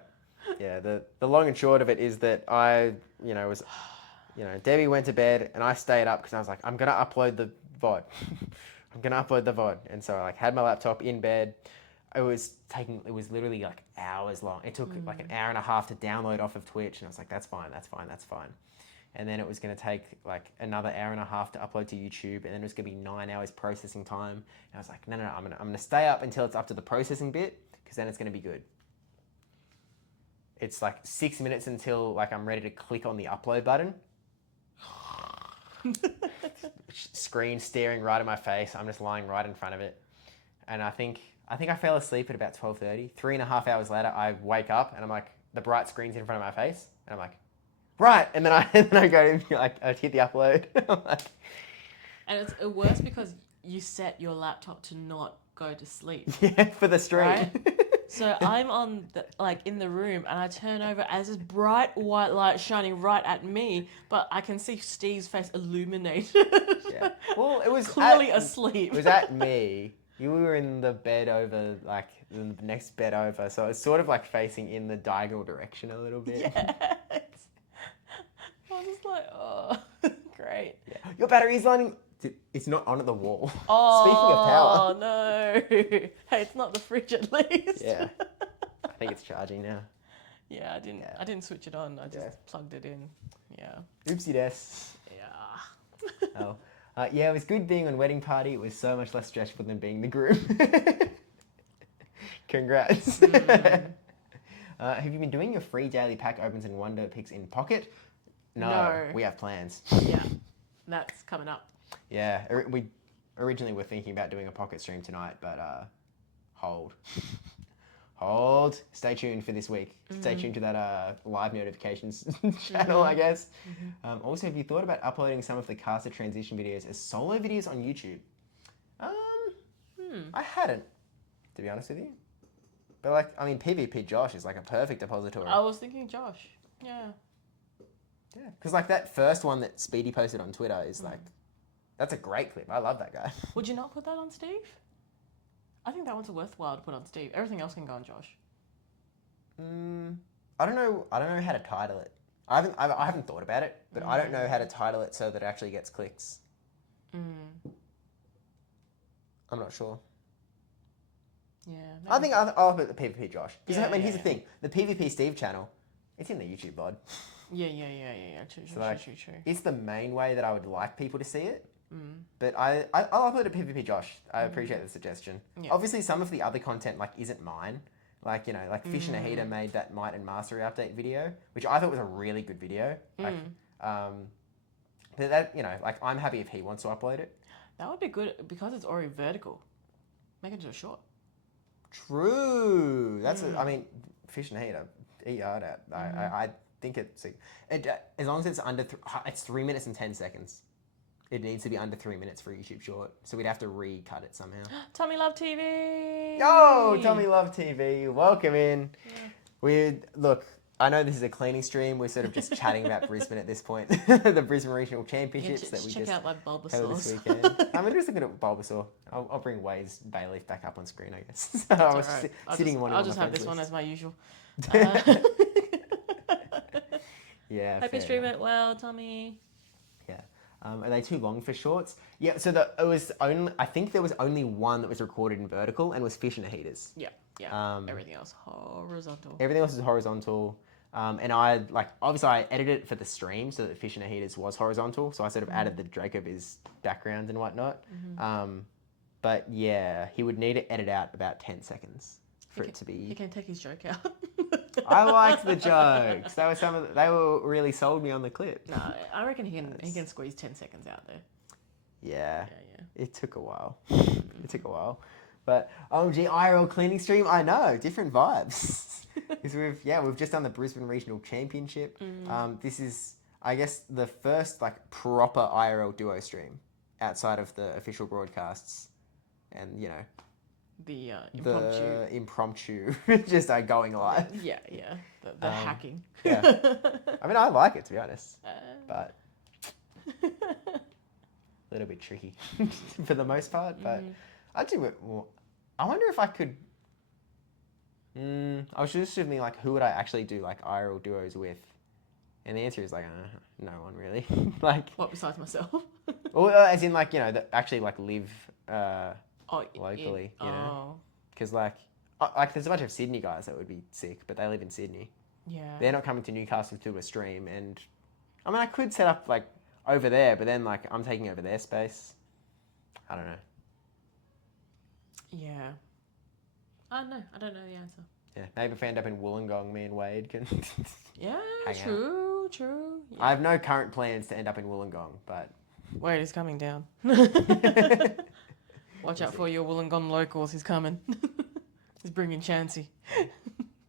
Yeah. The long and short of it is that I, Debbie went to bed and I stayed up because I was like, I'm going to upload the VOD. I'm going to upload the VOD. And so I like had my laptop in bed. It was literally like hours long. It took like an hour and a half to download off of Twitch. And I was like, that's fine. And then it was going to take like another hour and a half to upload to YouTube. And then it was going to be 9 hours processing time. And I was like, no, I'm going to stay up until it's up to the processing bit because then it's going to be good. It's like 6 minutes until like I'm ready to click on the upload button. Screen staring right at my face. I'm just lying right in front of it. And I think I fell asleep at about 12:30. 3.5 hours later, I wake up and I'm like, the bright screen's in front of my face. And I'm like, right. And then I go to like, I hit the upload. I'm like, And it's worse because you set your laptop to not go to sleep. yeah, for the stream. Right? So I'm in the room and I turn over as this bright white light shining right at me, but I can see Steve's face illuminated. Yeah. Well, it was clearly asleep. It was at me. You were in the bed over, like in the next bed over, so it's sort of like facing in the diagonal direction a little bit. Yes. I was just like, oh, great. Yeah. Your battery's lining. It's not on at the wall. Oh, Speaking of power. Oh no! Hey, it's not the fridge at least. Yeah. I think it's charging now. Yeah, I didn't switch it on. I just Yeah. plugged it in. Yeah. Oopsie des. Yeah. Oh. Yeah, it was good being on wedding party. It was so much less stressful than being the groom. Congrats. Have you been doing your free daily pack opens and wonder picks in Pocket? No. We have plans. Yeah. That's coming up. Yeah, we originally were thinking about doing a Pocket stream tonight, but hold. Stay tuned for this week. Stay tuned to that live notifications channel, I guess. Also, have you thought about uploading some of the caster transition videos as solo videos on YouTube? I hadn't, to be honest with you. But like, I mean, PvP Josh is like a perfect depository. I was thinking Josh. Yeah. Yeah, because like that first one that Speedy posted on Twitter is like, that's a great clip. I love that guy. Would you not put that on Steve? I think that one's worthwhile to put on Steve. Everything else can go on Josh. I don't know how to title it. I haven't thought about it, but I don't know how to title it so that it actually gets clicks. I'm not sure. Yeah. I think I'll put the PvP Josh. Because Yeah, I mean, here's the thing: the PvP Steve channel, it's in the YouTube VOD. Yeah. True. It's the main way that I would like people to see it. But I'll upload a PvP Josh. I appreciate the suggestion. Yeah. Obviously, some of the other content like isn't mine. Like, Fish and a Heater made that Might and Mastery update video, which I thought was a really good video. Like, but that, like, I'm happy if he wants to upload it. That would be good because it's already vertical. Make it into a short. True. That's I mean, Fish and a Heater, eat hard at. I think it's as long as it's under it's 3 minutes and 10 seconds. It needs to be under 3 minutes for a YouTube short, so we'd have to recut it somehow. Tommy Love TV. Oh, Tommy Love TV, welcome in. Yeah. Look. I know this is a cleaning stream. We're sort of just chatting about Brisbane at this point. The Brisbane Regional Championships that we check just out like Bulbasaur held this weekend. I'm just looking at Bulbasaur. I'll bring Wade's Bayleaf back up on screen, I guess. So I was sitting I'll just have this one as my usual. Yeah. Hope you stream it well, Tommy. Yeah. Are they too long for shorts? Yeah. So I think there was only one that was recorded in vertical and was Fish and the Heaters. Yeah. Yeah. Everything else horizontal. Everything else is horizontal. And I obviously I edited it for the stream so that the fish and the heaters was horizontal. So I sort of added the Draco Viz backgrounds and whatnot. But yeah, he would need to edit out about 10 seconds for it to be. He can take his joke out. I liked the jokes. They were really sold me on the clip. No, I reckon he can squeeze 10 seconds out there. Yeah. It took a while. It took a while. But OMG IRL cleaning stream, I know, different vibes. Because we've just done the Brisbane Regional Championship. This is, I guess, the first proper IRL duo stream outside of the official broadcasts, and The impromptu just going live. Yeah. The hacking. Yeah. I mean, I like it, to be honest, but a little bit tricky for the most part. But I do it more. I wonder if I could. I was just assuming who would I actually do IRL duos with, and the answer is no one really. What besides myself? Well, as in that actually live locally. Yeah. You know, because there's a bunch of Sydney guys that would be sick, but they live in Sydney. Yeah. They're not coming to Newcastle to do a stream, and I mean I could set up over there, but then I'm taking over their space. I don't know. Yeah. I don't know. I don't know the answer. Yeah, maybe if I end up in Wollongong, me and Wade can. Yeah, hang true. Yeah. I have no current plans to end up in Wollongong, but. Wade is coming down. Watch out for your Wollongong locals. He's coming. He's bringing Chansey.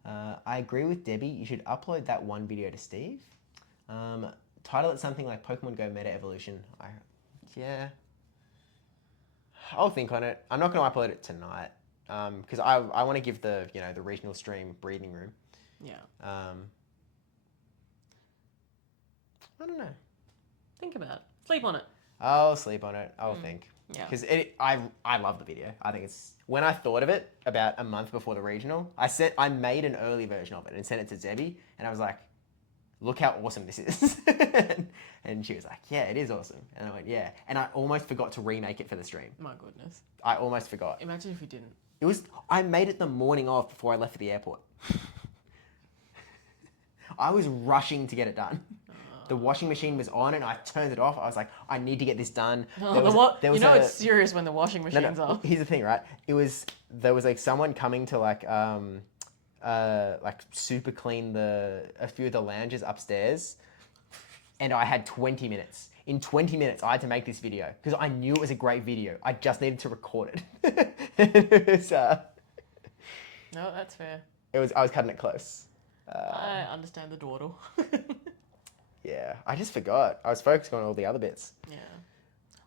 I agree with Debbie. You should upload that one video to Steve. Title it something like Pokemon Go Meta Evolution. Yeah. I'll think on it. I'm not going to upload it tonight because I want to give the the regional stream breathing room. Yeah. I don't know. Think about it. Sleep on it. I'll sleep on it. I'll think. Yeah. Because I love the video. I think it's when I thought of it about a month before the regional. I made an early version of it and sent it to Debbie, and I was like, "Look how awesome this is!" And she was like, "Yeah, it is awesome." And I went, "Yeah," and I almost forgot to remake it for the stream. My goodness. I almost forgot. Imagine if you didn't. I made it the morning of before I left for the airport. I was rushing to get it done. The washing machine was on and I turned it off. I was like, I need to get this done. It's serious when the washing machine's off. Here's the thing, right? There was someone coming to super clean a few of the lounges upstairs, and I had 20 minutes. In 20 minutes, I had to make this video because I knew it was a great video. I just needed to record it. No, that's fair. I was cutting it close. I understand the dawdle. Yeah, I just forgot. I was focused on all the other bits. Yeah.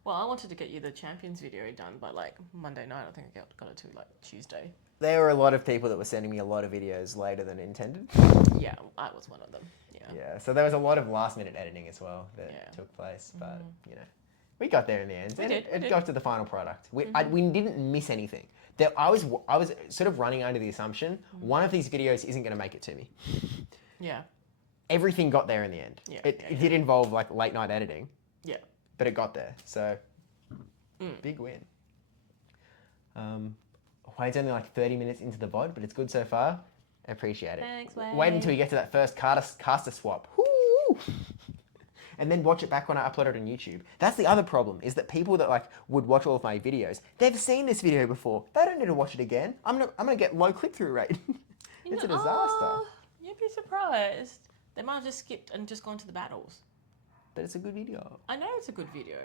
Well, I wanted to get you the Champions video done by Monday night. I think I got it to Tuesday. There were a lot of people that were sending me a lot of videos later than intended. Yeah, I was one of them. Yeah. Yeah, so there was a lot of last minute editing as well that took place, but we got there in the end. It got to the final product. We didn't miss anything. I was sort of running under the assumption one of these videos isn't going to make it to me. Yeah. Everything got there in the end. Yeah, it did involve late night editing. Yeah. But it got there. So big win. Wade's only 30 minutes into the VOD, but it's good so far. I appreciate it. Thanks, Wade. Wait until you get to that first caster swap. Woo! And then watch it back when I upload it on YouTube. That's the other problem, is that people that would watch all of my videos, they've seen this video before. They don't need to watch it again. I'm gonna get low click-through rate. It's a disaster. You'd be surprised. They might have just skipped and just gone to the battles. But it's a good video. I know it's a good video.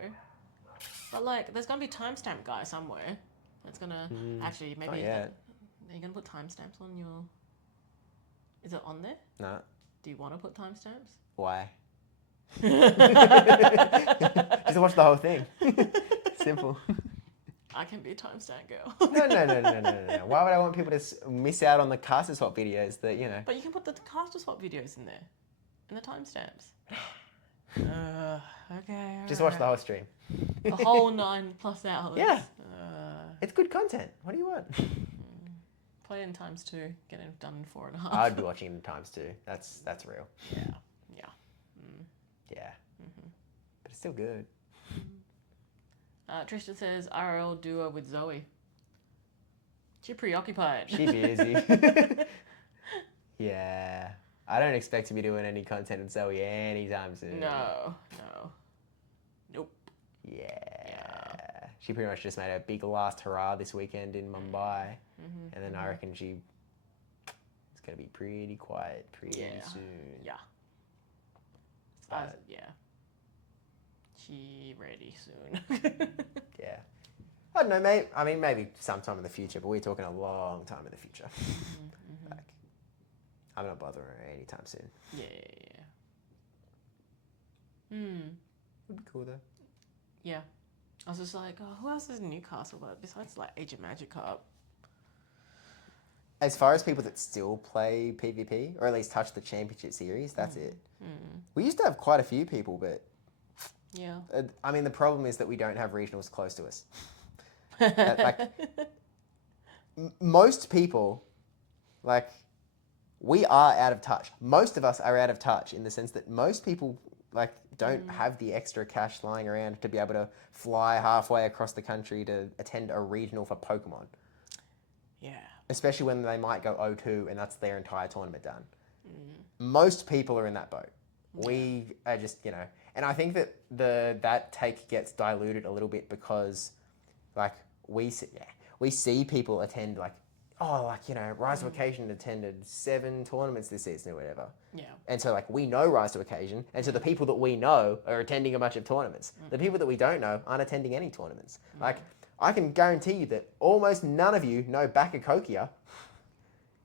But there's gonna be timestamp guy somewhere. That's gonna actually maybe Not yet. are you gonna put timestamps on your? Is it on there? No. Do you want to put timestamps? Why? Just watch the whole thing. Simple. I can be a timestamp girl. No. Why would I want people to miss out on the caster swap videos that, But you can put the caster swap videos in there. And the timestamps. Okay. Just watch the whole stream. The whole 9+ hours. Yeah. It's good content. What do you want? Play it in ×2. Get it done in 4.5. I'd be watching in ×2. That's real. Yeah. Yeah. But it's still good. Tristan says IRL duo with Zoe. She's preoccupied. She busy. Yeah. I don't expect to be doing any content with Zoe anytime soon. No. Nope. Yeah. She pretty much just made a big last hurrah this weekend in Mumbai. And then I reckon it's going to be pretty quiet pretty soon. Yeah. But, She ready soon. yeah. I don't know, maybe sometime in the future, but we're talking a long time in the future. Like, I'm not bothering her anytime soon. Yeah. Would be cool though. Yeah. I was just like, oh, who else is in Newcastle? But besides like Age of Magic Cup. As far as people that still play PvP, or at least touch the Championship Series, that's it. We used to have quite a few people, but yeah. I mean, the problem is that we don't have regionals close to us. Most people, like, we are out of touch. Most of us are out of touch in the sense that most people, like, don't have the extra cash lying around to be able to fly halfway across the country to attend a regional for Pokemon. Yeah. Especially when they might go 0-2 and that's their entire tournament done. Most people are in that boat. We are just, and I think that that take gets diluted a little bit because, like, we see people attend, like, Rise to Occasion attended 7 tournaments this season or whatever. Yeah. And so, like, we know Rise to Occasion, and so the people that we know are attending a bunch of tournaments. The people that we don't know aren't attending any tournaments. Like, I can guarantee you that almost none of you know Bakakokia.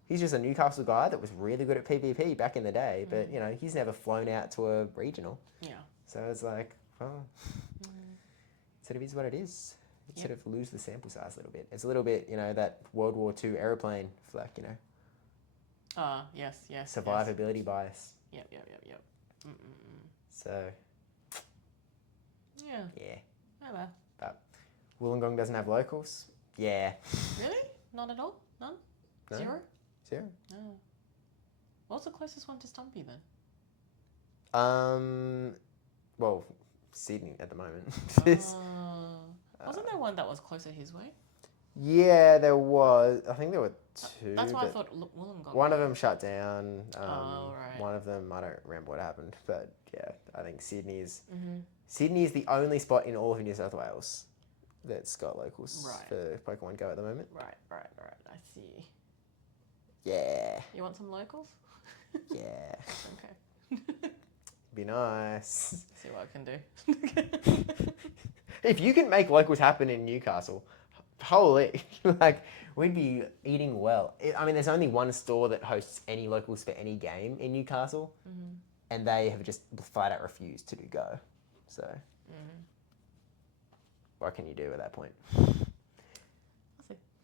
He's just a Newcastle guy that was really good at PvP back in the day, but, he's never flown out to a regional. Yeah. So it's like, well, sort of is what it is. Sort of lose the sample size a little bit. It's a little bit, that World War II aeroplane, like, yes. survivability bias. Yep. So, yeah. Oh well. But Wollongong doesn't have locals. Yeah. Really? None at all? None? No. Zero? Oh. What's the closest one to Stumpy then? Well, Sydney at the moment. Wasn't there one that was closer his way? Yeah, there was. I think there were 2. That's why I thought Wollongong. One of them shut down. Right. One of them, I don't remember what happened, but yeah, I think Sydney is the only spot in all of New South Wales that's got locals for Pokemon Go at the moment. Right. I see. Yeah. You want some locals? Yeah. Okay. Be nice. See what I can do. If you can make locals happen in Newcastle, holy, like, we'd be eating well. I mean, there's only one store that hosts any locals for any game in Newcastle, and they have just flat out refused to do Go. So, what can you do at that point?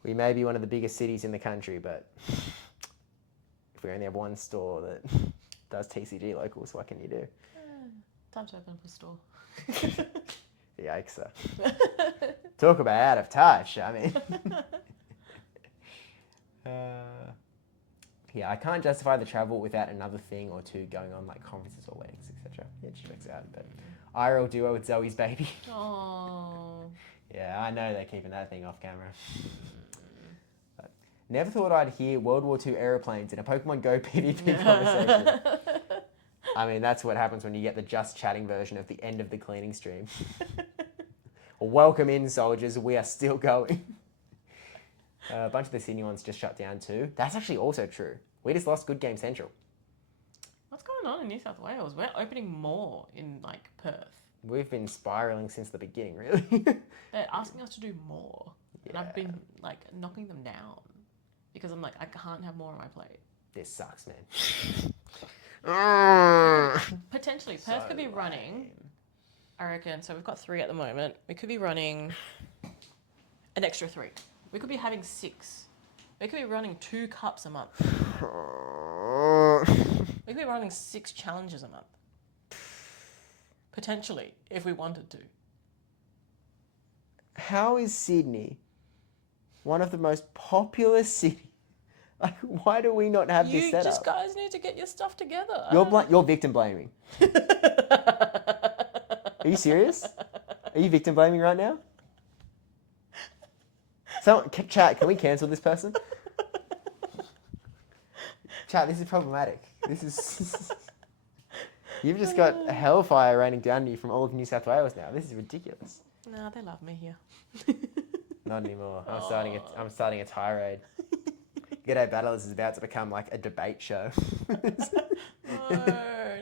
We may be one of the biggest cities in the country, but if we only have one store that does TCG locals, what can you do? Time to open up a store. Yikes. Talk about out of touch. I mean, I can't justify the travel without another thing or two going on, like conferences or weddings, etc. Yeah, it checks out. But IRL duo with Zoe's baby. Oh. Yeah, I know they're keeping that thing off camera. But never thought I'd hear World War II aeroplanes in a Pokemon Go PvP conversation. I mean, that's what happens when you get the just chatting version of the end of the cleaning stream. Welcome in, soldiers. We are still going. A bunch of the Sydney ones just shut down too. That's actually also true. We just lost Good Game Central. What's going on in New South Wales? We're opening more in, like, Perth. We've been spiralling since the beginning, really. They're asking us to do more. Yeah. And I've been, like, knocking them down. Because I'm like, I can't have more on my plate. This sucks, man. Potentially, Perth could be running, I reckon. So we've got 3 at the moment. We could be running an extra 3. We could be having 6. We could be running 2 cups a month. We could be running 6 challenges a month. Potentially, if we wanted to. How is Sydney one of the most populous cities? Like, why do we not have this setup? You just guys need to get your stuff together. You're victim blaming. Are you serious? Are you victim blaming right now? Chat, can we cancel this person? Chat, this is problematic. This is... You've just got a hellfire raining down on you from all of New South Wales now. This is ridiculous. No, they love me here. Not anymore. I'm starting a tirade. G'day Battlers is about to become like a debate show. No,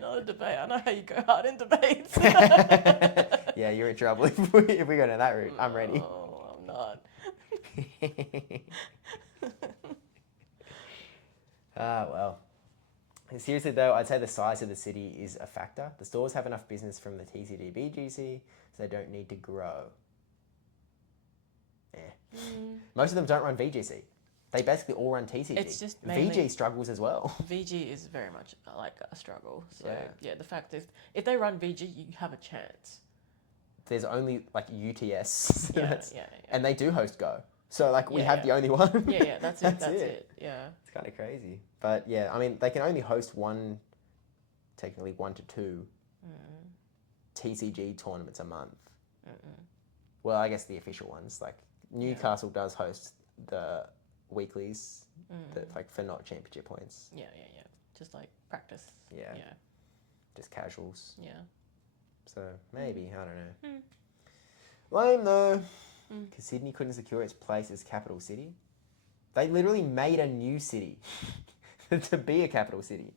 not a debate. I know how you go hard in debates. Yeah, you're in trouble if we go down that route. I'm ready. Oh, I'm not. Well. Seriously though, I'd say the size of the city is a factor. The stores have enough business from the TCG BGC, so they don't need to grow. Most of them don't run VGC. They basically all run TCG. It's just mainly... VG struggles as well. VG is very much like a struggle. So Yeah. The fact is, if they run VG, you have a chance. There's only like UTS. Yeah. And they do host Go. So like we have the only one. Yeah, that's it. That's it. Yeah. It's kind of crazy. But yeah, I mean, they can only host technically 1 to 2 TCG tournaments a month. Well, I guess the official ones. Like Newcastle does host the weeklies like for not championship points. Yeah. Just like practice. Yeah. Just casuals. Yeah. So maybe, I don't know. Lame though. Because Sydney couldn't secure its place as capital city. They literally made a new city to be a capital city.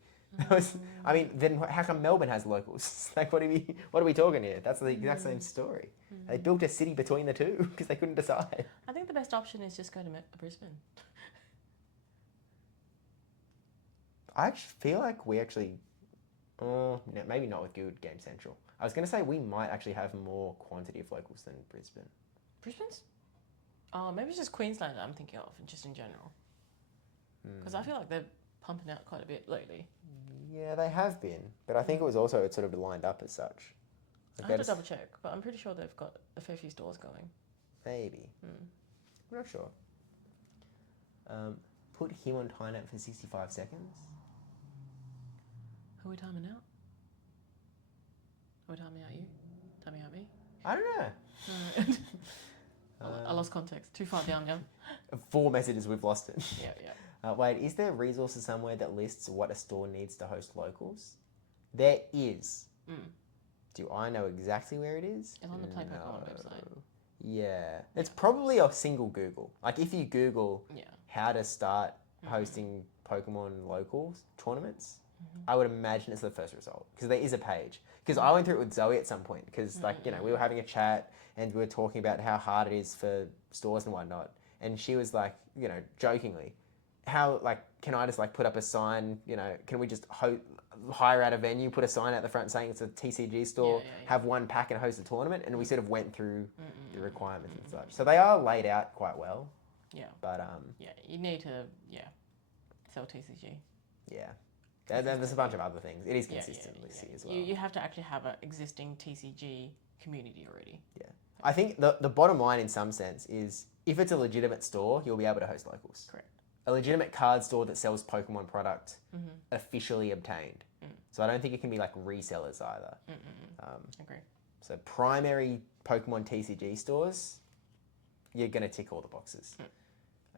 I mean, then how come Melbourne has locals? Like, what are we talking here? That's the exact same story. They built a city between the two because they couldn't decide. I think the best option is just go to Brisbane. I actually feel like we actually... no, maybe not with Good Game Central. I was going to say we might actually have more quantity of locals than Brisbane. Brisbane's? Oh, maybe it's just Queensland that I'm thinking of, just in general. Because I feel like they're pumping out quite a bit lately. Yeah, they have been. But I think it was also sort of lined up as such. I have to double check, but I'm pretty sure they've got a fair few stores going. Maybe. I'm not sure. Put him on timeout for 65 seconds. Who are we timing out? Are we timing out you? Timing out me? I don't know. I lost context. Too far down, yeah. 4 messages, we've lost it. Yeah. Wait, is there resources somewhere that lists what a store needs to host locals? There is. Do I know exactly where it is? It's on the Play Pokémon website. Yeah. It's probably a single Google. Like if you Google how to start hosting Pokemon locals tournaments, I would imagine it's the first result because there is a page. Because I went through it with Zoe at some point because we were having a chat and we were talking about how hard it is for stores and whatnot. And she was like, jokingly, how, like, can I just, like, put up a sign, can we just hire out a venue, put a sign out the front saying it's a TCG store, have one pack and host a tournament? And we sort of went through the requirements and such. So they are laid out quite well. Yeah. But, you need to, sell TCG. Yeah. There's a bunch of other things. It is consistency as well. You have to actually have an existing TCG community already. Yeah. I think the bottom line in some sense is if it's a legitimate store, you'll be able to host locals. Correct. A legitimate card store that sells Pokemon product officially obtained. So I don't think it can be like resellers either. Agree. So primary Pokemon TCG stores, you're going to tick all the boxes.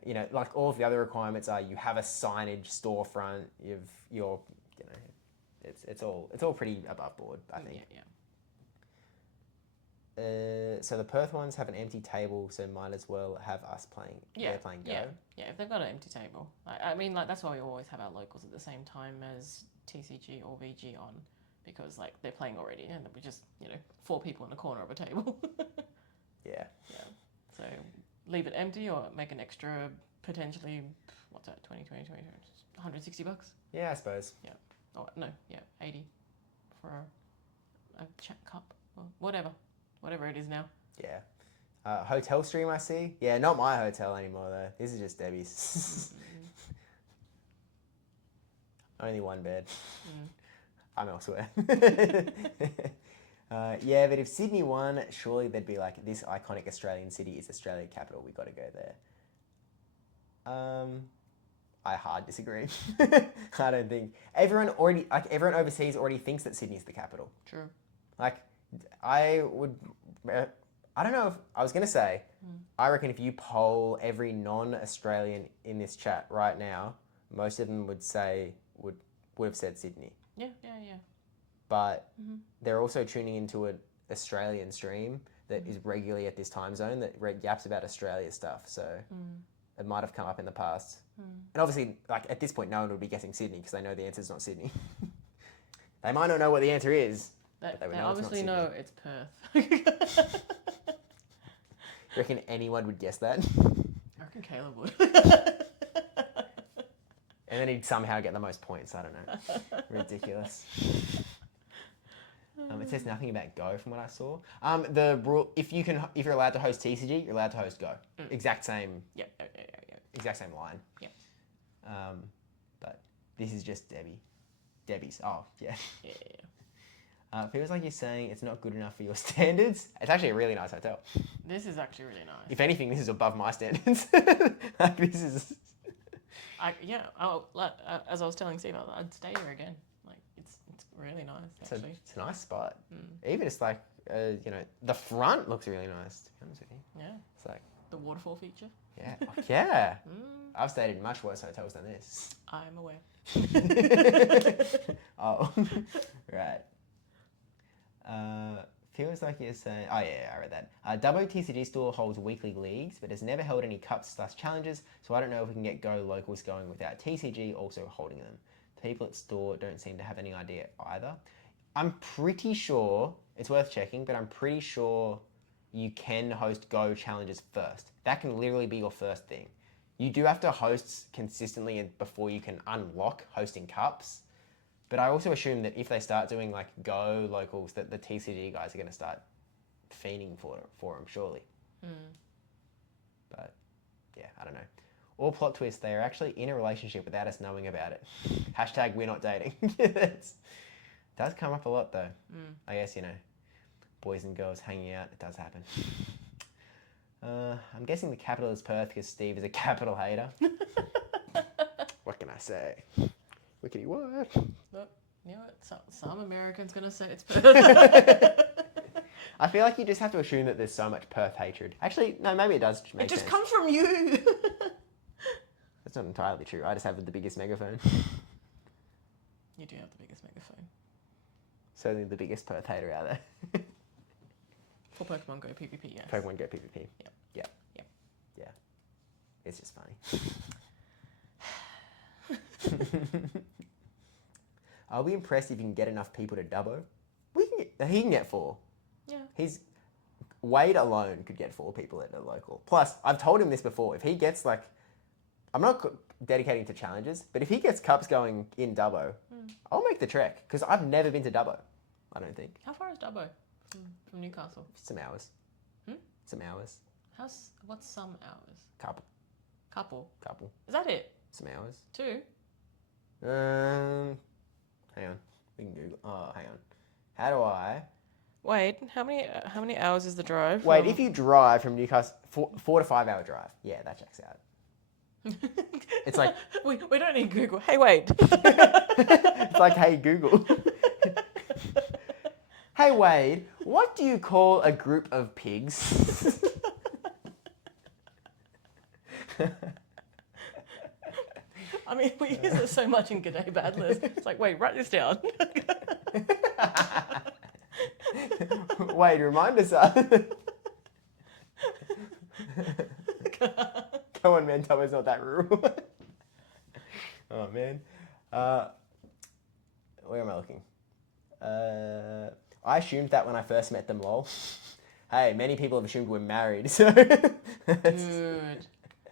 Like all of the other requirements are you have a signage storefront, it's all pretty above board, I think. Yeah. So the Perth ones have an empty table, so might as well have us playing. They're playing Go. Yeah, if they've got an empty table. I mean, like that's why we always have our locals at the same time as TCG or VG on, because like they're playing already, and we just 4 people in the corner of a table. Yeah. So leave it empty or make an extra potentially, what's that? 160 bucks. Yeah, I suppose. Yeah. Oh no, 80 for a chat cup or whatever it is now. Yeah. Hotel stream I see. Yeah, not my hotel anymore though. This is just Debbie's. Only one bed. I'm elsewhere. Yeah, but if Sydney won, surely they'd be like, this iconic Australian city is Australia capital. We got to go there. I hard disagree. I don't think everyone overseas already thinks that Sydney's the capital. True. Like, I don't know if I was going to say, I reckon if you poll every non-Australian in this chat right now, most of them would would have said Sydney. Yeah. But Mm-hmm. they're also tuning into an Australian stream that is regularly at this time zone that yaps about Australia stuff. So it might have come up in the past. And obviously, like at this point, no one would be guessing Sydney because they know the answer's not Sydney. They might not know what the answer is. They would know obviously it's know it's Perth. You reckon anyone would guess that? I reckon Caleb would. And then he'd somehow get the most points. I don't know. Ridiculous. It says nothing about Go from what I saw. The rule, if you're allowed to host TCG, you're allowed to host Go. Exact same. Yeah. Exact same line. Yeah. But this is just Debbie's. Oh yeah. Yeah. Feels like you're saying it's not good enough for your standards. It's actually a really nice hotel. This is actually really nice. If anything, this is above my standards. Like this is. As I was telling Steve, I'd stay here again. Like it's really nice. Actually, it's a nice spot. Even it's like the front looks really nice. To be honest with you. Yeah. It's like the waterfall feature. Yeah. Yeah. I've stayed in much worse hotels than this. I'm aware. Oh, right. Feels like you're saying... Oh, yeah, I read that. Dubbo TCG store holds weekly leagues, but has never held any cups/challenges, so I don't know if we can get Go locals going without TCG also holding them. The people at store don't seem to have any idea either. I'm pretty sure... It's worth checking, but I'm pretty sure you can host Go challenges first. That can literally be your first thing. You do have to host consistently before you can unlock hosting cups. But I also assume that if they start doing like Go locals, that the TCG guys are going to start fiending for them, surely. But yeah, I don't know. Or plot twist, they are actually in a relationship without us knowing about it. Hashtag we're not dating. It does come up a lot though. I guess, boys and girls hanging out, it does happen. I'm guessing the capital is Perth because Steve is a capital hater. What can I say? Wickety what? Look, you know what? Some American's going to say it's Perth. I feel like you just have to assume that there's so much Perth hatred. Actually, no, maybe it does make It just sense. comes from you. That's not entirely true. I just have the biggest megaphone. You do have the biggest megaphone. Certainly the biggest Perth hater out there. For Pokemon Go PvP, yes. Pokemon Go PvP. Yeah. Yeah. It's just funny. I'll be impressed if you can get enough people to Dubbo. He can get 4. Yeah. Wade alone could get 4 people at a local. Plus, I've told him this before. If he gets I'm not dedicating to challenges, but if he gets cups going in Dubbo, I'll make the trek because I've never been to Dubbo. I don't think. How far is Dubbo from Newcastle? Some hours. Some hours. What's some hours? Couple. Couple. Is that it? Some hours. 2? Hang on. We can Google. Oh, hang on. How do I? Wait, how many hours is the drive? Wait, if you drive from Newcastle, 4 to 5 hour drive. Yeah, that checks out. It's like we don't need Google. Hey, wait. It's like, hey Google. Hey Wade, what do you call a group of pigs? I mean, we use it so much in G'day Badlers. It's like, wait, write this down. Wade, remind us. Come on, man, Tomo's not that rural. Oh, man. Where am I looking? I assumed that when I first met them, lol. Hey, many people have assumed we're married, so... Dude,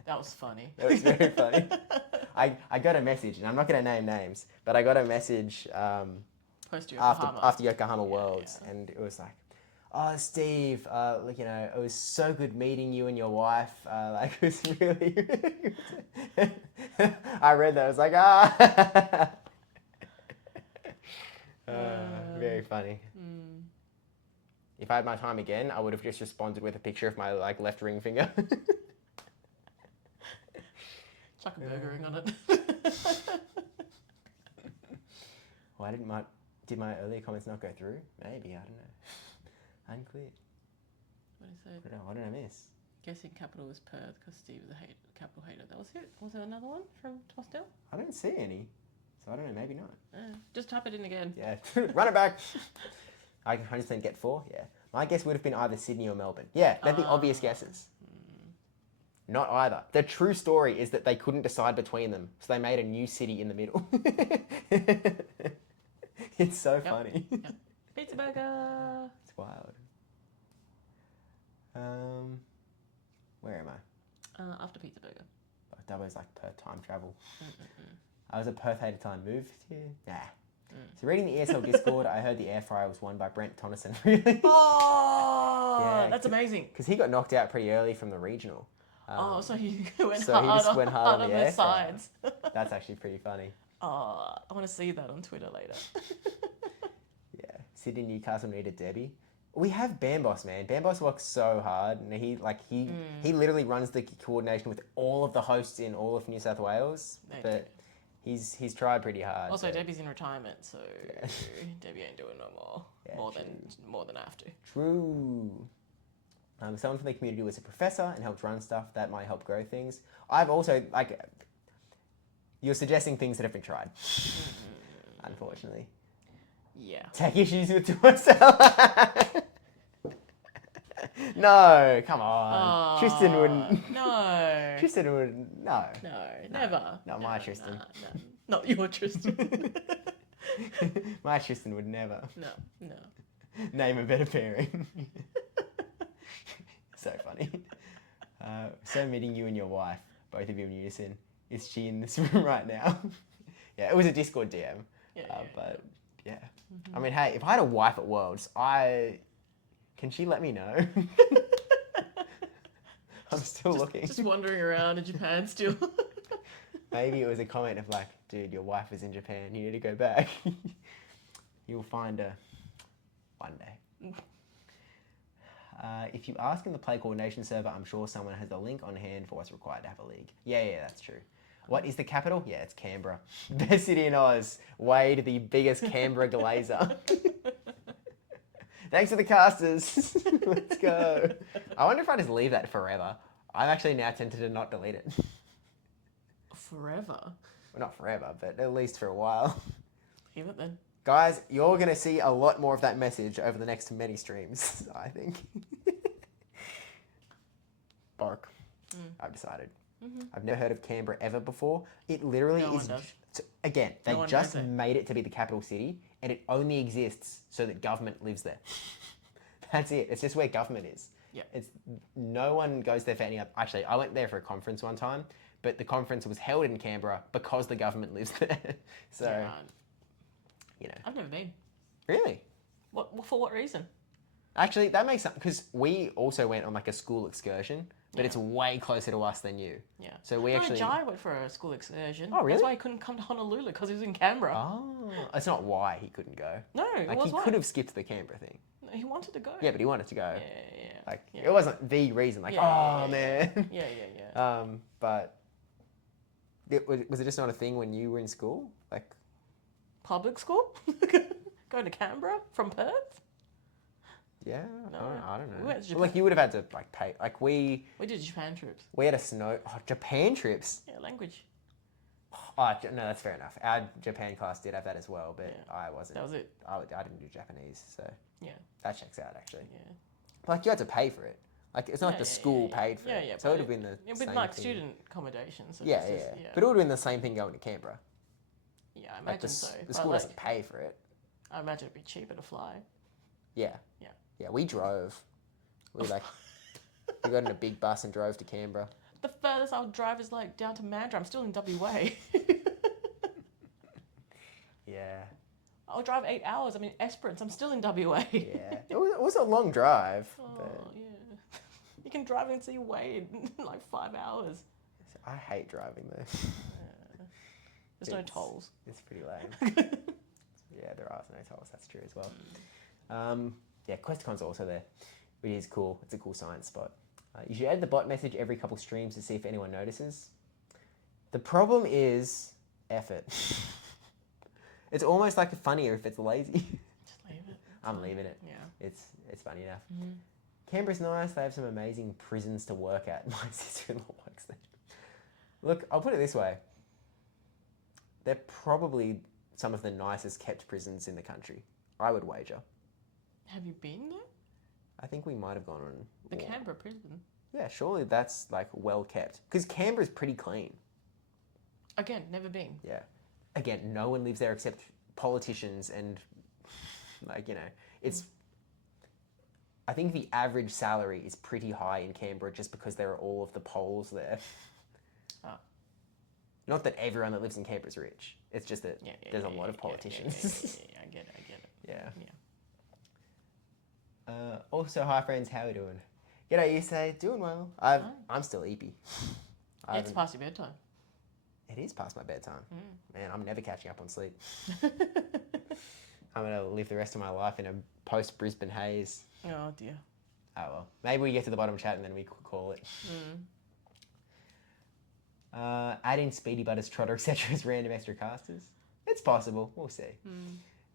that was funny. That was very funny. I got a message, and I'm not going to name names, but I got a message after Yokohama Worlds, and it was like, oh, Steve, it was so good meeting you and your wife. It was really, really good. I read that. I was like, very funny. If I had my time again, I would have just responded with a picture of my left ring finger. Chuck a burger ring on it. Why did my earlier comments not go through? Maybe, I don't know. Unclear. What is it? What did I miss? Guessing capital was Perth because Steve is a capital hater. That was it. Was there another one from Tosdale? I don't see any. So I don't know, maybe not. Just type it in again. Yeah, run it back. I can 100% get 4, yeah. My guess would have been either Sydney or Melbourne. Yeah, they're the obvious guesses. Not either. The true story is that they couldn't decide between them, so they made a new city in the middle. It's so funny. Yep. Pizza burger. It's wild. Where am I? After pizza burger. Oh, Dubbo's like Perth time travel. I was a Perth at a time. Moved here? Nah. So reading the ESL Discord, I heard the air fryer was won by Brent Tonneson. Really? Oh, Yeah, that's amazing. Because he got knocked out pretty early from the regional. So he went so hard, he just went hard on the air fryer. sides. That's actually pretty funny. Oh, I want to see that on Twitter later. Yeah. Sydney, Newcastle needed Debbie. We have Bamboss, man. Bamboss works so hard, and he literally runs the coordination with all of the hosts in all of New South Wales. But he's tried pretty hard. Also, so. Debbie's in retirement, so Debbie ain't doing no more. Yeah, more than I have to. True. Someone from the community was a professor and helped run stuff that might help grow things. I've also you're suggesting things that have been tried. Unfortunately. Yeah. Tech issues with Tourcell. No, come on. Tristan wouldn't. No. Tristan wouldn't. No. No, never. Not my Tristan. No. Not your Tristan. My Tristan would never. No. Name a better pairing. So funny. So meeting you and your wife, both of you in unison. Is she in this room right now? Yeah, it was a Discord DM. But yeah. Mm-hmm. I mean, hey, if I had a wife at Worlds, can she let me know? I'm still looking. Just wandering around in Japan still. Maybe it was a comment of like, dude, your wife is in Japan. You need to go back. You'll find her one day. If you ask in the play coordination server, I'm sure someone has a link on hand for what's required to have a league. Yeah, that's true. What is the capital? Yeah, it's Canberra. Best city in Oz. Wade, the biggest Canberra glazer. Thanks for the casters. Let's go. I wonder if I just leave that forever. I'm actually now tempted to not delete it. Forever? Well, not forever, but at least for a while. Leave it then. Guys, you're going to see a lot more of that message over the next many streams, I think. Bark. I've decided. Mm-hmm. I've never heard of Canberra ever before. It literally is... Again, they just made it to be the capital city, and it only exists so that government lives there. That's it. It's just where government is. Yeah. No one goes there for any other... Actually, I went there for a conference one time, but the conference was held in Canberra because the government lives there. So... Yeah. You know. I've never been. Really? For what reason? Actually, that makes sense because we also went on like a school excursion, but it's way closer to us than you. Yeah. So we actually. Jai went for a school excursion. Oh, really? That's why he couldn't come to Honolulu because he was in Canberra. Oh, it's not why he couldn't go. No, he could have skipped the Canberra thing. No, he wanted to go. Yeah, but he wanted to go. Yeah. It wasn't the reason. Like, man. Yeah. But was it just not a thing when you were in school? Like. Public school? Going to Canberra from Perth? Yeah, no, I don't know. We went to Japan. Like you would have had to like pay. Like we did Japan trips. We had a Japan trips. Yeah, language. Oh no, that's fair enough. Our Japan class did have that as well, but I wasn't. That was it. I didn't do Japanese, so yeah, that checks out actually. Yeah, like you had to pay for it. Like it's not like the school paid for it. Yeah, so it would have been the with same like thing. student accommodation. So Yeah. But it would have been the same thing going to Canberra. Yeah, I imagine so. The school doesn't pay for it. I imagine it'd be cheaper to fly. Yeah. Yeah, we drove. We got in a big bus and drove to Canberra. The furthest I'll drive is like down to Mandurah. I'm still in WA. Yeah. I'll drive 8 hours. I'm in Esperance. I'm still in WA. Yeah. It was a long drive. Yeah. You can drive and see Wade in like 5 hours. I hate driving though. There's no tolls. It's pretty lame. Yeah, there are no tolls. That's true as well. Yeah, QuestCon's also there, which is cool. It's a cool science spot. You should add the bot message every couple streams to see if anyone notices. The problem is effort. It's almost like funnier if it's lazy. Just leave it. I'm leaving it. Yeah. It's funny enough. Mm-hmm. Canberra's nice. They have some amazing prisons to work at. My sister-in-law works there. Look, I'll put it this way. They're probably some of the nicest kept prisons in the country. I would wager. Have you been there? I think we might have gone on. The Canberra prison. Yeah, surely that's like well kept. Because Canberra's pretty clean. Again, never been. Yeah. Again, no one lives there except politicians and like, you know, it's. I think the average salary is pretty high in Canberra just because there are all of the poles there. Oh. Not that everyone that lives in Canberra is rich. It's just that there's a lot of politicians. I get it. Yeah. Yeah. Also, hi friends, how are we doing? G'day, you say doing well. I'm still eepy. It's past your bedtime. It is past my bedtime. Man, I'm never catching up on sleep. I'm gonna live the rest of my life in a post-Brisbane haze. Oh dear. Oh well, maybe we get to the bottom chat and then we call it. Add in Speedy Butters, Trotter, etc. as random extra casters. It's possible. We'll see.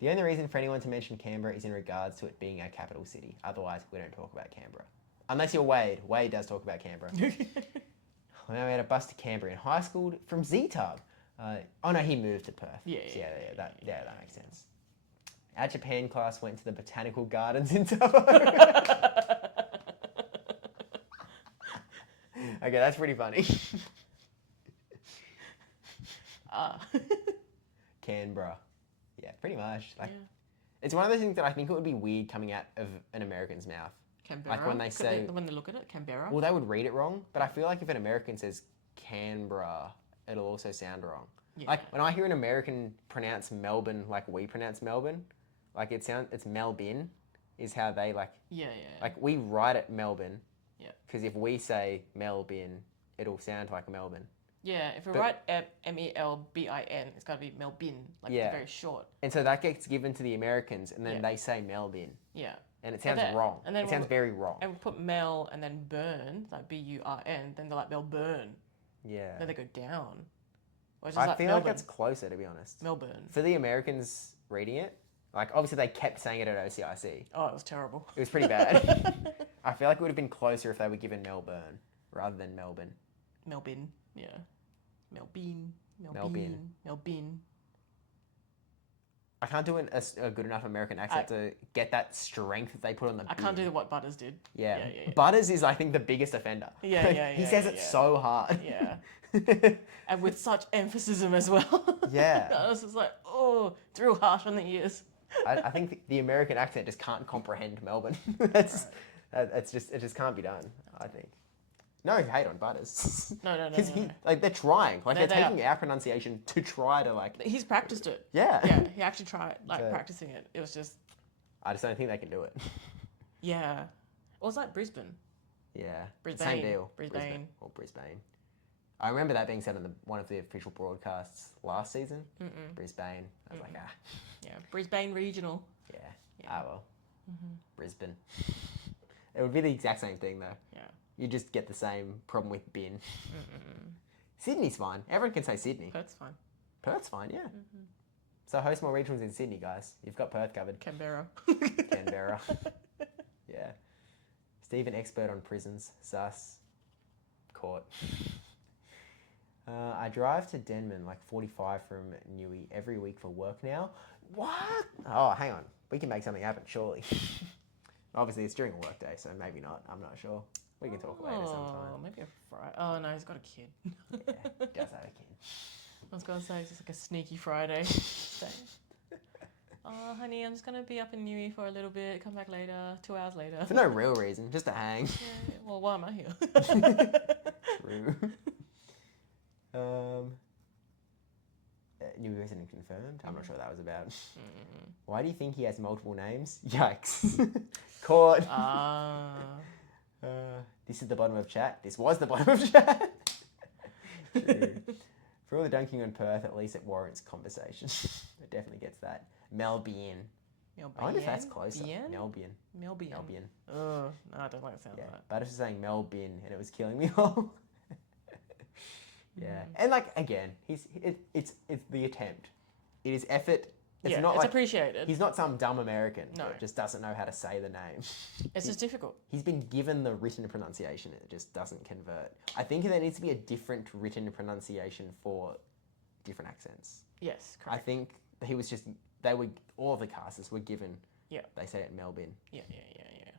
The only reason for anyone to mention Canberra is in regards to it being our capital city. Otherwise, we don't talk about Canberra. Unless you're Wade. Wade does talk about Canberra. Well, now we had a bus to Canberra in high school from ZTUB. Oh no, he moved to Perth. That makes sense. Our Japan class went to the botanical gardens in Tubbo. Okay, that's pretty funny. Canberra. Yeah, pretty much. Like, it's one of those things that I think it would be weird coming out of an American's mouth. Canberra. Like when they say when they look at it, Canberra. Well, they would read it wrong, but I feel like if an American says Canberra, it'll also sound wrong. Yeah. Like when I hear an American pronounce Melbourne like we pronounce Melbourne, like it's Melbourne, is how they like. Yeah. Like we write it Melbourne. Yeah. Because if we say Melbourne, it'll sound like Melbourne. Yeah, if we write Melbin, it's got to be Melbin, like very short. And so that gets given to the Americans, and then they say Melbourne. Yeah. And it sounds wrong. And then it sounds very wrong. And we put Mel and then burn, like Burn, then they're like Melbourne. Yeah. Then they go down. I feel like that's closer, to be honest. Melbourne. For the Americans reading it, like obviously they kept saying it at OCIC. Oh, it was terrible. It was pretty bad. I feel like it would have been closer if they were given Melbourne rather than Melbourne. Melbourne, yeah. Melbin. I can't do a good enough American accent to get that strength that they put on the I can't do what Butters did. Yeah. Butters is, I think, the biggest offender. He says it so hard. Yeah. And with such emphasis as well. Yeah. I was just like, oh, it's real harsh on the ears. I think the American accent just can't comprehend Melbourne. It just can't be done, I think. No hate on Butters. No. Like they're trying. Like they're taking our pronunciation to try to like. He's practiced it. Yeah. Yeah, he actually tried practicing it. It was just. I just don't think they can do it. Yeah. What was that? Brisbane. Yeah. Brisbane. Same deal. Brisbane. Brisbane. I remember that being said on one of the official broadcasts last season. Brisbane. I was like, ah. Yeah. Brisbane Regional. Yeah. Ah well. Brisbane. It would be the exact same thing though. Yeah. You just get the same problem with bin. Sydney's fine. Everyone can say Sydney. Perth's fine. Perth's fine, yeah. So host more regionals in Sydney, guys. You've got Perth covered. Canberra. Yeah. Stephen, expert on prisons. Sus. Court. I drive to Denman, like 45 from Newey, every week for work now. What? Oh, hang on. We can make something happen, surely. Obviously, it's during a work day, so maybe not. I'm not sure. We can talk later sometime. Maybe a Friday. Oh, no, he's got a kid. Yeah, he does have a kid. I was going to say, it's just like a sneaky Friday thing. Oh, honey, I'm just going to be up in Newey for a little bit, come back later, 2 hours later. For no real reason, just to hang. Yeah, well, why am I here? True. New resident confirmed. I'm not sure what that was about. Why do you think he has multiple names? Yikes. Caught. This is the bottom of chat. This was the bottom of chat. True. For all the dunking on Perth, at least it warrants conversation. It definitely gets that. Melbourne. I wonder if that's closer. Melbourne. Oh, no, I don't like the sound of that. But I was saying Melbourne, and it was killing me all. Yeah, and like again, it's the attempt. It is effort. It's not it's like appreciated. He's not some dumb American No. that just doesn't know how to say the name. It's just difficult. He's been given the written pronunciation. It just doesn't convert. I think there needs to be a different written pronunciation for different accents. Yes, I correct. think he was just, all of the casters were given, Yeah. they said it Melbourne. Yeah. It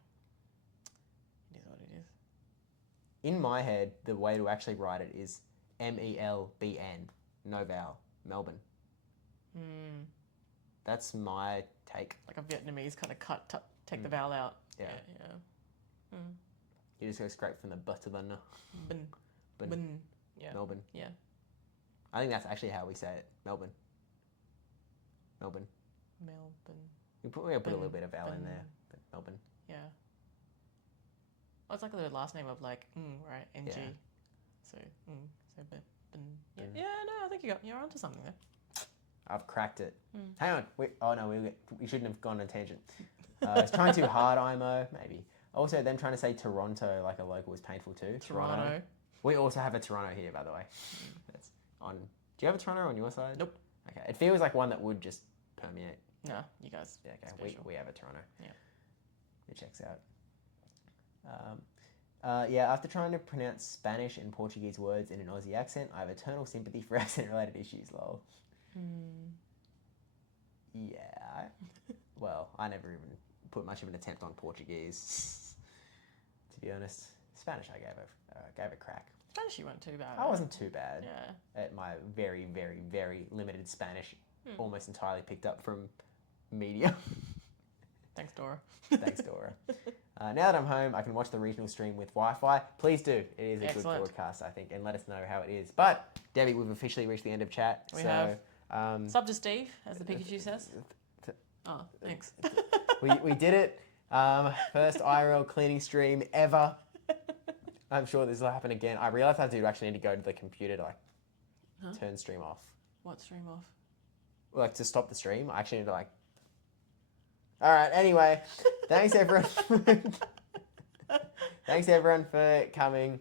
is what it is. In my head, the way to actually write it is Melbn, no vowel, Melbourne. That's my take. Like a Vietnamese kind of take the vowel out. Yeah. You just go straight from the butt to the n. Bin. Bin. Bin. Yeah. Melbourne. Yeah. I think that's actually how we say it. Melbourne. Melbourne. We put a little bit of vowel in there, but Melbourne. Yeah. Well, it's like the last name of like right? NG. Yeah. So bin. Yeah. Yeah. No, I think you're onto something there. I've cracked it. Hang on. We shouldn't have gone on a tangent. It's trying too hard, IMO, maybe. Also, them trying to say Toronto like a local was painful too. Toronto. We also have a Toronto here, by the way. That's on. Do you have a Toronto on your side? Nope. Okay. It feels like one that would just permeate. No, you guys. Yeah, okay. We have a Toronto. Yeah. It checks out. Yeah, after trying to pronounce Spanish and Portuguese words in an Aussie accent, I have eternal sympathy for accent-related issues, lol. Yeah. Well, I never even put much of an attempt on Portuguese, to be honest. Spanish I gave a crack. Spanish you weren't too bad. I wasn't too bad. Yeah. At my very, very, very limited Spanish, almost entirely picked up from media. Thanks, Dora. Thanks, Dora. Now that I'm home, I can watch the regional stream with Wi-Fi. Please do. It is a Excellent. good broadcast, I think, and let us know how it is. But, Debbie, we've officially reached the end of chat. We have. Sub to Steve, as the Pikachu says. Oh, thanks. we did it. First IRL cleaning stream ever. I'm sure this will happen again. I realised I do actually need to go to the computer to turn stream off. What stream off? Like to stop the stream. I actually need to All right. Anyway, thanks everyone. Thanks everyone for coming.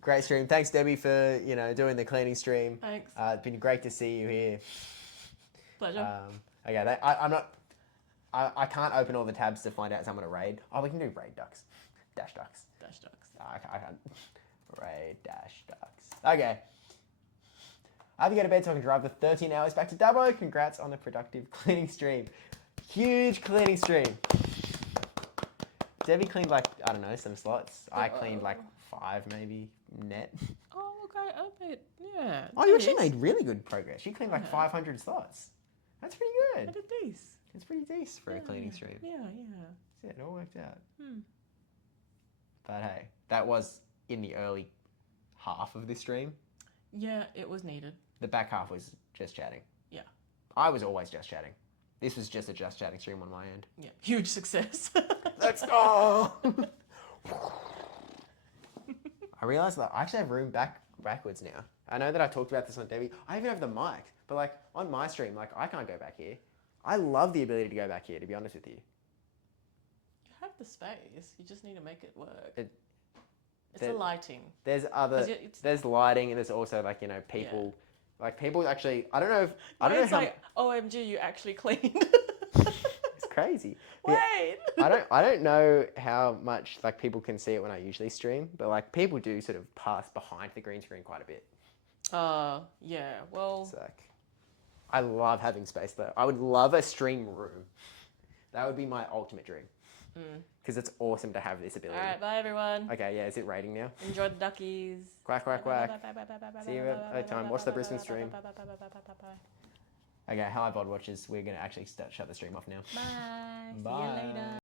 Great stream. Thanks Debbie for doing the cleaning stream. Thanks. It's been great to see you here. Pleasure. Okay. I'm not. I can't open all the tabs to find out someone to raid. Oh, we can do raid ducks. Dash ducks. Dash ducks. I can't. Raid dash ducks. Okay. I have to go to bed so I can drive the 13 hours back to Dubbo. Congrats on the productive cleaning stream. Huge cleaning stream. Debbie cleaned some slots. I cleaned 5 maybe net. Oh, okay, a bit. Yeah. Oh, you actually made really good progress. You cleaned 500 slots. That's pretty I good. did these. It's pretty decent for a cleaning stream. Yeah. Yeah, it all worked out. But hey, that was in the early half of this stream. Yeah, it was needed. The back half was just chatting. Yeah. I was always just chatting. This was just a just chatting stream on my end. Yeah. Huge success. Let's go! I realised that I actually have room backwards now. I know that I talked about this on Debbie. I even have the mic, but on my stream, I can't go back here. I love the ability to go back here, to be honest with you. You have the space. You just need to make it work. It's the the lighting. There's there's lighting, and there's also people. Yeah. People actually. I don't know how. OMG, you actually cleaned. It's crazy. Wait. I don't know how much people can see it when I usually stream, but people do sort of pass behind the green screen quite a bit. Yeah. Well. It's I love having space though. I would love a stream room. That would be my ultimate dream. Because it's awesome to have this ability. All right. Bye, everyone. Okay. Yeah. Is it rating now? Enjoy the duckies. Quack quack quack. Bye. See you at time. Watch the Brisbane stream. Okay. Hi, VOD watchers. We're gonna actually shut the stream off now. Bye. See Bye. you later.